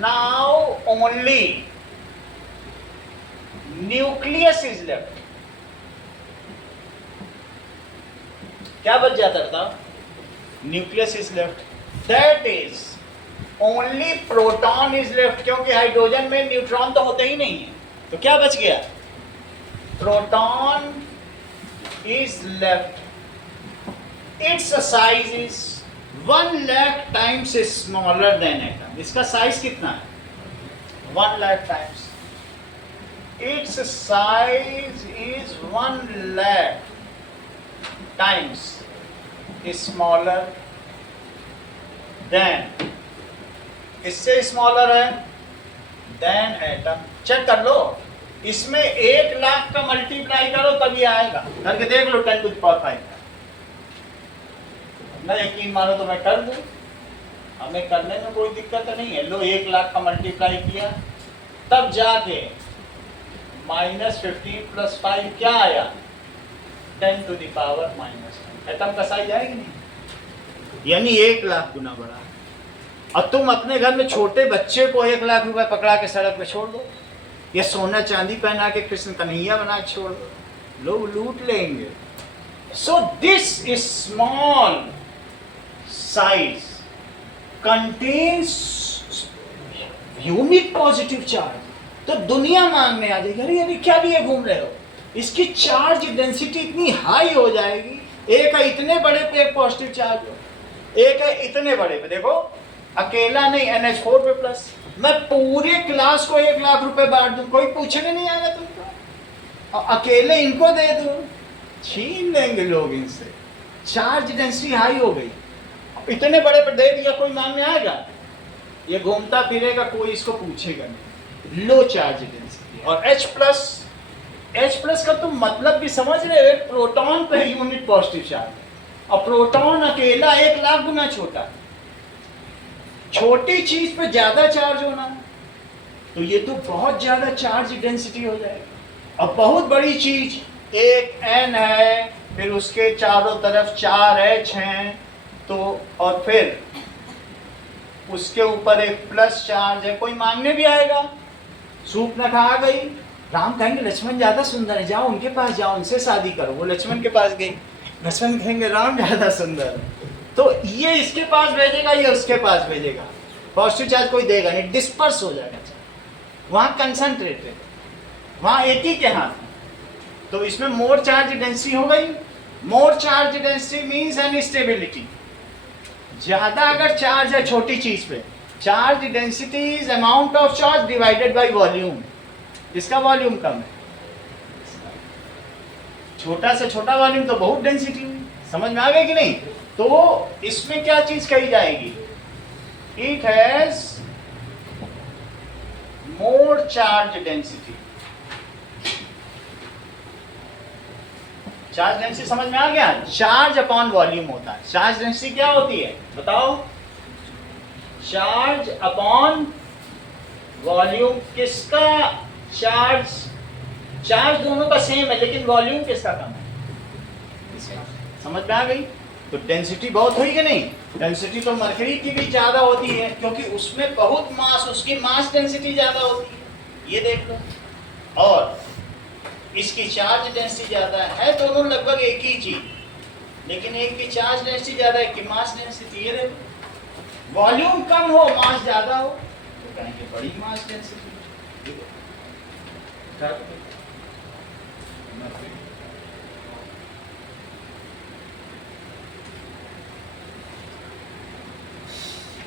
Now only nucleus is left. क्या बच जाता है बताओ? Nucleus is left, that is only proton is left, क्योंकि हाइड्रोजन में न्यूट्रॉन तो होते ही नहीं है। तो क्या बच गया? Proton is left, it's size is 1,00,000 times smaller than atom. इसका साइज कितना है? 1,00,000 times. It's size is 1,00,000 times smaller than, इससे स्मॉलर है देन एटम। चेक कर लो, इसमें 1,00,000 का मल्टीप्लाई करो तभी आएगा, करके देख लो 10⁵ ना यकीन मानो तो मैं कर दूं, हमें करने में कोई दिक्कत नहीं है। लो 1,00,000 का मल्टीप्लाई किया तब जाके -15 + 5 क्या आया? 10⁻⁻10। एटम का साइज आएगा कि नहीं? यानी 1,00,000 गुना बड़ा। और तुम अपने घर में छोटे बच्चे को 1,00,000 रुपए पकड़ा के सड़क पे छोड़ दो, या सोना चांदी पहना के कृष्ण कन्हैया बना के छोड़ दो, लोग लूट लेंगे। So this small size contains unique positive charge. तो दुनिया मांगने आ जाएगी, अरे अरे क्या लिए घूम रहे हो? इसकी चार्ज डेंसिटी इतनी हाई हो जाएगी, एक है इतने बड़े पे एक पॉजिटिव चार्ज हो, एक है इतने बड़े पे, देखो अकेला नहीं NH4 पे प्लस। मैं पूरे क्लास को 1,00,000 रुपए बांट दूं, कोई पूछने नहीं आएगा तुमको, और अकेले इनको दे दूं, छीन लेंगे लोग इनसे। चार्ज डेंसिटी हाई हो गई, इतने बड़े पे दे दिया, कोई मांगने आएगा? ये घूमता फिरेगा, कोई इसको पूछेगा नहीं। लो चार्ज डेंसिटी। और H+ का तुम मतलब भी समझ रहे हो? एक प्रोटॉन पे यूनिट पॉजिटिव चार्ज, और प्रोटॉन अकेला 1,00,000 गुना छोटा। छोटी चीज पे ज्यादा चार्ज होना, तो ये तो बहुत ज्यादा चार्ज डेंसिटी हो जाएगी। अब बहुत बड़ी चीज, एक N है, फिर उसके चारों तरफ 4 H हैं, तो और फिर उसके ऊपर एक प्लस चार्ज है, कोई मांगने भी आएगा? सूप न खा गई, राम कहेंगे लक्ष्मण ज्यादा सुंदर है, जाओ उनके पास जाओ, उनसे शादी करो। वो लक्ष्मण के पास गई, लक्ष्मण कहेंगे राम ज्यादा सुंदर है, तो ये इसके पास भेजेगा, ये उसके पास भेजेगा, पॉजिटिव चार्ज कोई देगा नहीं, डिस्पर्स हो जाएगा। वहाँ कंसंट्रेटेड, वहाँ एक ही के हाथ में, तो इसमें मोर चार्ज डेंसिटी हो गई। More charge density means instability. ज्यादा अगर चार्ज है छोटी चीज पे, charge density is amount of charge divided by volume. इसका वॉल्यूम कम है, छोटा से छोटा वॉल्यूम तो बहुत डेंसिटी हुई। समझ में आ गई कि नहीं? तो इसमें क्या चीज कही जाएगी? It has more charge density. Charge density समझ में आ गया? चार्ज अपॉन वॉल्यूम होता है। चार्ज डेंसिटी क्या होती है बताओ? Charge upon volume. किसका चार्ज? चार्ज दोनों का सेम है, लेकिन वॉल्यूम किसका कम है? समझ में आ गई? तो डेंसिटी बहुत हुई कि नहीं? डेंसिटी तो मरकरी की भी ज्यादा होती है, क्योंकि उसमें बहुत मास, उसकी मास डेंसिटी ज्यादा होती है, ये देख लो। और इसकी चार्ज डेंसिटी ज्यादा है, दोनों लगभग एक ही चीज, लेकिन एक की चार्ज डेंसिटी ज्यादा है, एक की मास डेंसिटी। ये देखो, वॉल्यूम कम हो मास ज्यादा हो तो कहेंगे बड़ी मास डेंसिटी।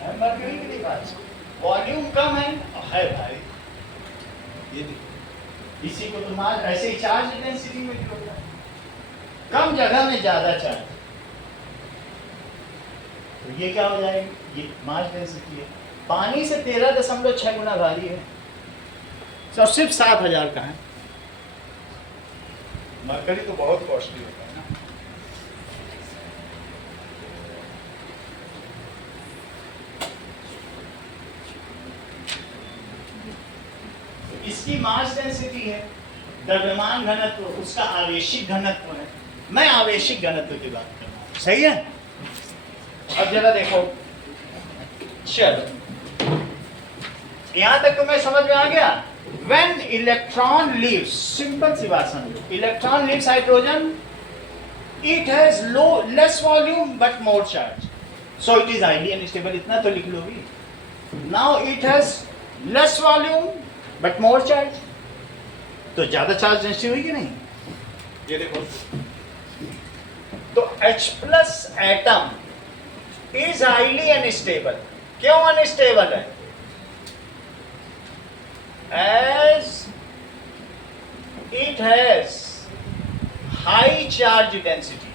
मरकरी के पास वॉल्यूम कम है भाई, ये देखो, इसी को तो मास ऐसे ही चार्ज डेंसिटी में भी होता है, कम जगह में ज्यादा चार्ज। तो ये क्या हो जाएगी, ये मास डेंसिटी है। पानी से 13.6 गुना भारी है, तो सिर्फ 7,000 का है। मरकरी तो बहुत कॉस्टली होता है ना। इसकी मास डेंसिटी है, द्रव्यमान घनत्व, उसका आवेशिक घनत्व है। मैं आवेशिक घनत्व की बात कर रहा हूं, सही है। अब जरा देखो, चलो यहां तक तुम्हें समझ में आ गया। When electron leaves, सिंपल सी बात समझो, electron leaves hydrogen, it has less volume but more charge, so it is highly unstable। इतना तो लिख लो भी। Now it has less volume but more charge, तो ज्यादा चार्ज डेंसिटी हुई कि नहीं। ये देखो, तो H plus atom is highly unstable. क्यों अनस्टेबल है? As it has high charge density,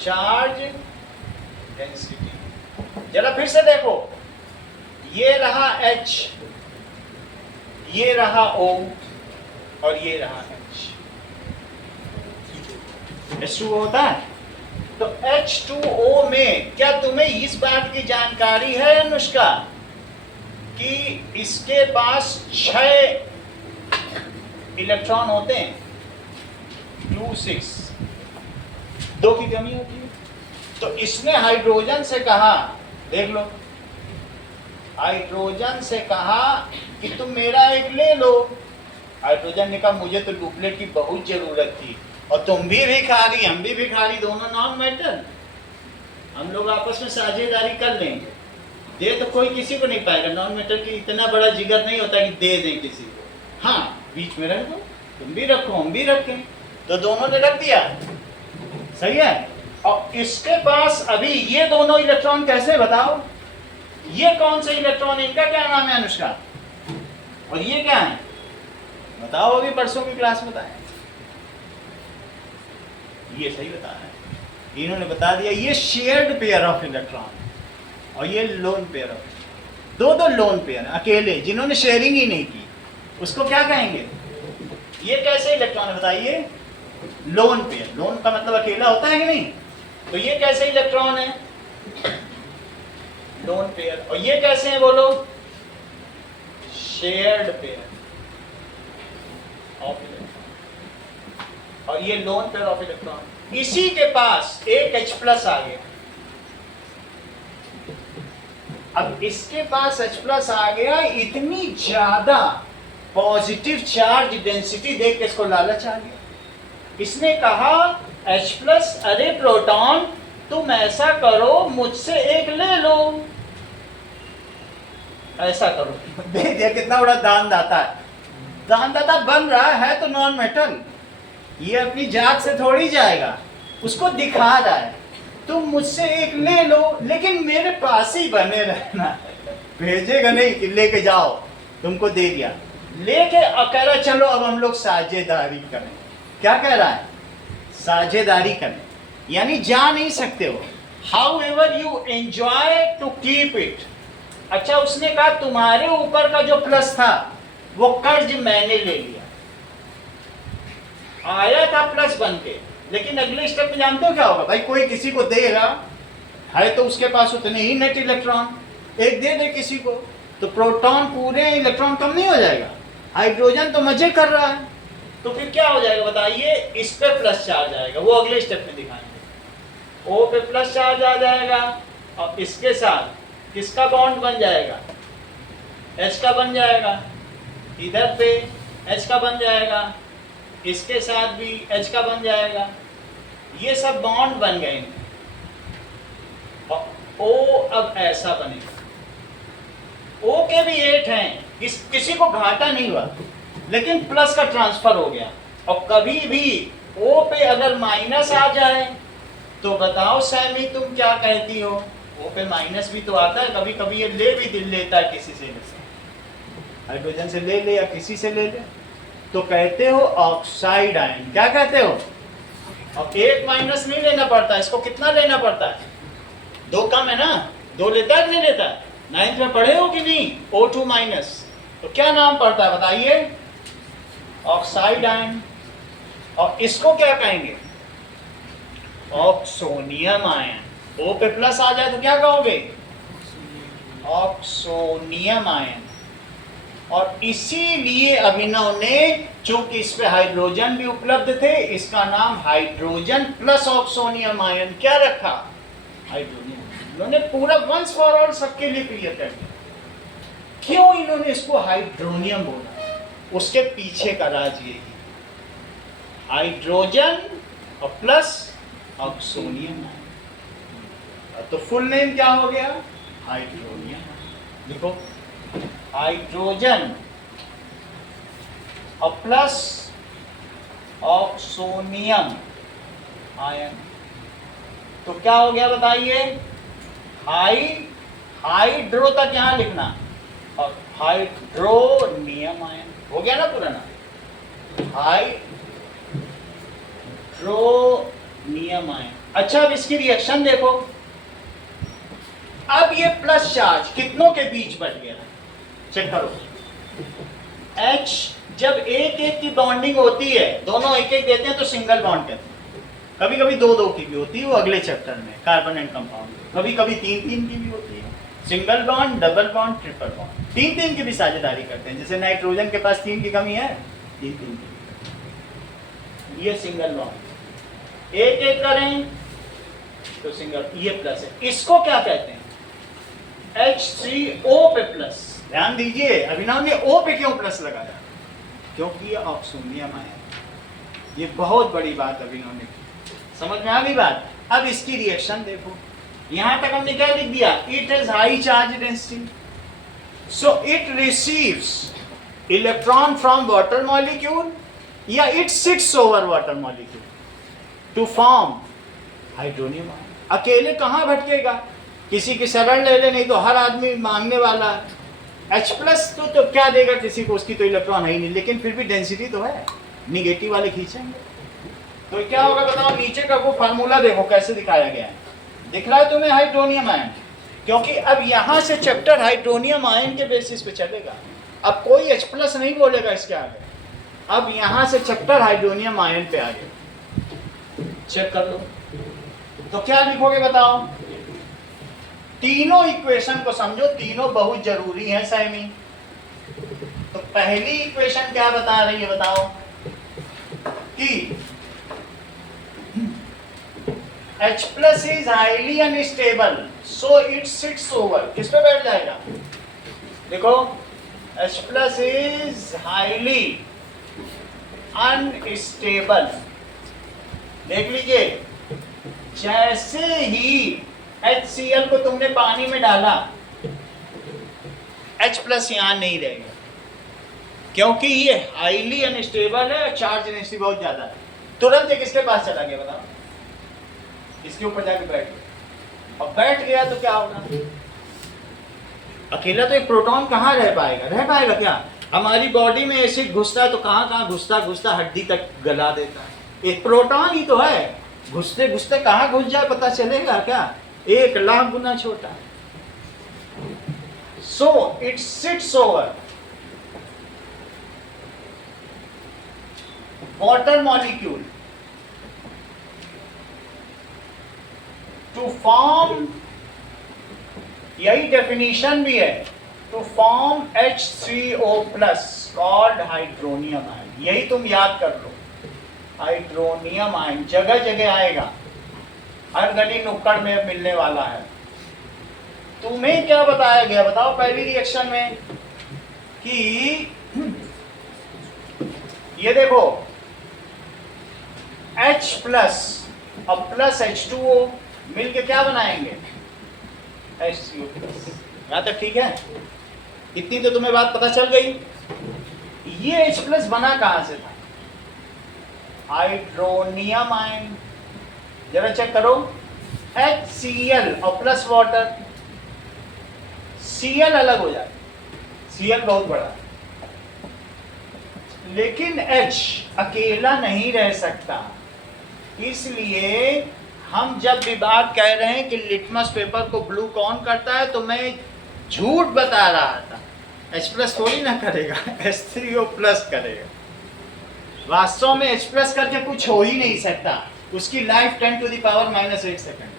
charge density। जरा फिर से देखो, ये रहा H, ये रहा O और ये रहा H। H2O होता है, तो H2O में क्या तुम्हें इस बात की जानकारी है अनुष्का कि इसके पास 6 इलेक्ट्रॉन होते हैं, 2 6, 2 की कमी होती है। तो इसने हाइड्रोजन से कहा, देख लो, हाइड्रोजन से कहा कि तुम मेरा एक ले लो। हाइड्रोजन ने कहा मुझे तो डुप्लेट की बहुत जरूरत थी, और तुम भी भिखारी, हम भी भिखारी, दोनों नॉन मेटल, हम लोग आपस में साझेदारी कर लेंगे। दे तो कोई किसी को नहीं पाएगा, नॉन मेटल की इतना बड़ा जिगर नहीं होता कि दे दें किसी को। हाँ, बीच में रख दो, तुम भी रखो हम भी रखें, तो दोनों ने रख दिया, सही है। और इसके पास अभी ये दोनों इलेक्ट्रॉन कैसे, बताओ, ये कौन से इलेक्ट्रॉन, इनका क्या नाम है अनुष्का, और ये क्या है बताओ, अभी परसों की क्लास में बताएं। ये सही बता रहे हैं, इन्होंने बता दिया, ये शेयर्ड पेयर ऑफ इलेक्ट्रॉन और ये लोन पेयर ऑफ, दो लोन पेयर अकेले जिन्होंने शेयरिंग ही नहीं की, उसको क्या कहेंगे? ये कैसे इलेक्ट्रॉन है बताइए? Lone pair. लोन का मतलब अकेला होता है कि नहीं? तो ये कैसे इलेक्ट्रॉन है? Lone pair. और ये कैसे है बोलो? Shared pair of electron. और ये लोन पेयर ऑफ इलेक्ट्रॉन। इसी के पास एक H प्लस आ गया। अब इसके पास H प्लस आ गया, इतनी ज्यादा पॉजिटिव चार्ज डेंसिटी देख के इसको लालच आ गया। इसने कहा H प्लस, अरे प्रोटॉन तुम ऐसा करो, मुझसे एक ले लो, ऐसा करो। देख दिया कितना बड़ा दानदाता है। दानदाता बन रहा है तो नॉन मेटल, ये अपनी जात से थोड़ी जाएगा, उसको दिखा रहा है तुम मुझसे एक ले लो, लेकिन मेरे पास ही बने रहना। भेजेगा नहीं कि लेके जाओ, तुमको दे दिया, लेके कह रहा चलो अब हम लोग साझेदारी करें। क्या कह रहा है? साझेदारी करें, यानी जा नहीं सकते हो, however you enjoy to keep it. अच्छा, उसने कहा तुम्हारे ऊपर का जो प्लस था वो कर्ज मैंने ले लिया, आया था प्लस बन के, लेकिन अगले स्टेप में जानते हो क्या होगा भाई? कोई किसी को देगा है तो उसके पास उतने ही नेट इलेक्ट्रॉन, एक दे दे किसी को तो प्रोटॉन पूरे इलेक्ट्रॉन कम नहीं हो जाएगा? हाइड्रोजन तो मजे कर रहा है, तो फिर क्या हो जाएगा बताइए? इस पे प्लस चार्ज आएगा, वो अगले स्टेप में दिखाएंगे। ओ पे प्लस चार्ज आ जाएगा और इसके साथ किसका बॉन्ड बन जाएगा? H का बन जाएगा, इधर पे H का बन जाएगा, इसके साथ भी H का बन जाएगा, ये सब बॉन्ड बन गए और O अब ऐसा बनेगा। O के भी 8 हैं, किसी को घाटा नहीं हुआ, लेकिन प्लस का ट्रांसफर हो गया। और कभी भी O पे अगर माइनस आ जाए तो बताओ सैमी तुम क्या कहती हो? O पे माइनस भी तो आता है, कभी कभी ये ले भी दिल लेता है किसी से। हाइड्रोजन से ले ले या किसी से ले ले, तो कहते हो ऑक्साइड आयन। क्या कहते हो? और एक माइनस नहीं लेना पड़ता, इसको कितना लेना पड़ता है? 2 कम है ना, 2 लेता है कि नहीं लेता? 9th में पढ़े हो कि नहीं? O2 माइनस, तो क्या नाम पड़ता है बताइए? Oxide ion. और इसको क्या कहेंगे? Oxonium ion. O पे प्लस आ जाए तो क्या कहोगे? Oxonium ion. और इसीलिए अभिनव ने, चूंकि इस पे हाइड्रोजन भी उपलब्ध थे, इसका नाम हाइड्रोजन प्लस ऑक्सोनियम आयन क्या रखा? हाइड्रोनियम। इन्होंने पूरा वंस फॉर ऑल सबके लिए क्लियर कर दिया। क्यों इन्होंने इसको हाइड्रोनियम बोला? उसके पीछे का राज यही, हाइड्रोजन और प्लस ऑक्सोनियम आयन। तो फुल नेम क्या हो गया? हाइड्रोनियम। देखो, हाइड्रोजन और प्लस ऑक्सोनियम आयन, तो क्या हो गया बताइए? हाइड्रो तक यहां लिखना, और हाइड्रोनियम आयन हो गया ना पुराना? Hydronium ion. अच्छा, अब इसकी रिएक्शन देखो। अब ये प्लस चार्ज कितनों के बीच बढ़ गया? चेक करो। H जब एक एक की बॉन्डिंग होती है, दोनों एक एक देते हैं तो सिंगल बॉन्ड कहते हैं। कभी कभी 2-2 की भी होती है, वो अगले चैप्टर में कार्बन एंड कंपाउंड। कभी कभी 3-3 की भी होती है, single bond, double bond, triple bond. 3-3 की भी साझेदारी करते हैं, जैसे नाइट्रोजन के पास 3 की कमी है, 3-3 की। ये सिंगल बॉन्ड। एक एक करें तो सिंगल, ये प्लस है। इसको क्या कहते हैं? H3O पे प्लस। ध्यान दीजिए, अभिनव ने O पे क्यों प्लस लगाया? क्योंकि ये ऑक्सोनियम आयन। ये बहुत बड़ी बात अभिनव ने की। समझ में आ गई बात? अब इसकी रिएक्शन देखो। यहां तक हमने क्या लिख दिया? It has high charge density, so it receives electron from water molecule, या it sits over water molecule to form hydronium ion. अकेले कहां भटकेगा? किसी की सरल ले ले, नहीं तो हर आदमी मांगने वाला है। H प्लस तो क्या देगा किसी को? उसकी तो इलेक्ट्रॉन है ही नहीं, लेकिन फिर भी डेंसिटी तो है, निगेटिव वाले खींचेंगे। तो क्या होगा बताओ? नीचे का वो फार्मूला देखो कैसे दिखाया गया है। दिख रहा है तुम्हें हाइड्रोनियम आयन? क्योंकि अब यहां से चैप्टर हाइड्रोनियम आयन के बेसिस पे चलेगा। अब कोई H प्लस नहीं बोलेगा इसके आगे। अब यहां से चैप्टर हाइड्रोनियम आयन पे आ गए। चेक कर लो, तो क्या लिखोगे बताओ? तीनों इक्वेशन को समझो, तीनों बहुत जरूरी है सेमी। तो पहली इक्वेशन क्या बता रही है बताओ? कि H plus is highly unstable, so it sits over. किस पे बैठ जाएगा? देखो, H plus is highly unstable. देख लीजिए, जैसे ही HCl को तुमने पानी में डाला, H प्लस यहां नहीं रहेगा, क्योंकि ये हाईली अनस्टेबल है, चार्ज डेंसिटी बहुत ज्यादा है। तुरंत एक इसके पास चला गया, बताओ, इसके ऊपर जाके बैठ गया। और बैठ गया तो क्या होगा? अकेला तो एक प्रोटॉन कहाँ रह पाएगा? रह पाएगा क्या? हमारी बॉडी में एसिड घुसता है तो कहाँ घुसता हड्डी तक गला देता है। एक प्रोटॉन ही तो है, घुसते घुसते कहाँ घुस जाए पता चलेगा क्या? 1,00,000 गुना छोटा। So it sits over water molecule to form, यही डेफिनेशन भी है, to form H3O plus called hydronium ion. यही तुम याद कर लो, हाइड्रोनियम आयन जगह जगह आएगा, हर गली नुक्कड़ में मिलने वाला है। तुम्हें क्या बताया गया बताओ पहली रिएक्शन में? कि ये देखो, H प्लस और प्लस H2O मिलके क्या बनाएंगे? H3O plus. यहां तक ठीक है? इतनी तो तुम्हें बात पता चल गई। ये H प्लस बना कहां से था? Hydronium ion. जरा चेक करो, HCl और प्लस वाटर, Cl अलग हो जाए, Cl बहुत बड़ा, लेकिन H अकेला नहीं रह सकता, इसलिए हम जब भी बात कह रहे हैं कि लिटमस पेपर को ब्लू कौन करता है, तो मैं झूठ बता रहा था। H प्लस थोड़ी ना करेगा, H3O प्लस करेगा। वास्तव में H प्लस करके कुछ हो ही नहीं सकता, उसकी लाइफ 10⁻⁻8 सेकंड,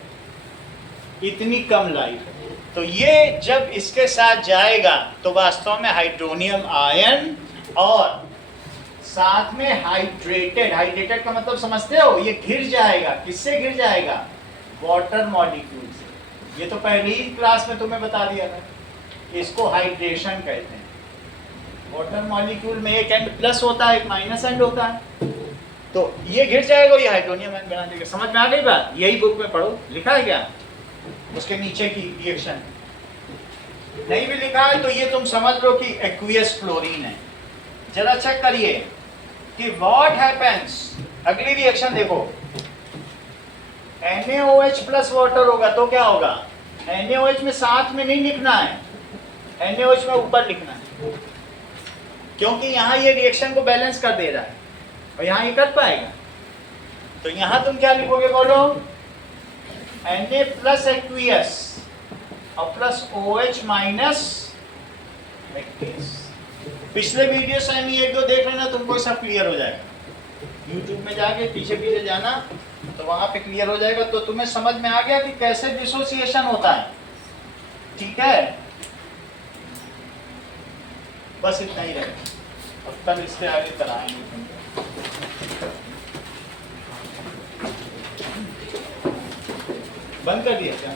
इतनी कम लाइफ है। तो ये जब इसके साथ जाएगा तो वास्तव में हाइड्रोनियम आयन और साथ में हाइड्रेटेड, हाइड्रेटेड का मतलब समझते हो, ये घिर जाएगा। किससे घिर जाएगा? वाटर मॉलिक्यूल से। ये तो पहली ही क्लास में तुम्हें बता दिया था, इसको हाइड्रेशन कहते हैं। वाटर मॉलिक्यूल में एक एंड प्लस होता है, एक माइनस एंड होता है, तो ये घिर जाएगा, ये हाइड्रोनियम आयन बना देगा। समझ में आ गई बात? यही बुक में पढ़ो, लिखा है क्या उसके नीचे की रिएक्शन? नहीं भी लिखा है तो ये तुम समझ लो कि एक्वियस फ्लोरीन है। जरा चेक करिए कि व्हाट हैपेंस, अगली रिएक्शन देखो, NaOH प्लस वाटर होगा तो क्या होगा? NaOH में साथ में नहीं लिखना है, NaOH में ऊपर लिखना है, क्योंकि यहाँ ये रिएक्शन को बैलेंस कर दे रहा है और यहाँ ये कर पाएगा। तो यहाँ तुम क्या लिखोगे बोलो? Na प्लस एक्वियस और प्लस OH माइनस एक्वियस। पिछले वीडियो से हम एक दो देख लेना, तुमको सब क्लियर हो जाएगा। YouTube में जाके पीछे पीछे जाना तो वहां पे क्लियर हो जाएगा, तो तुम्हें समझ में आ गया कि कैसे डिसोसिएशन होता है। ठीक है, बस इतना ही रहेगा, अब तक इससे आगे कराएंगे। बंद कर दिया क्या?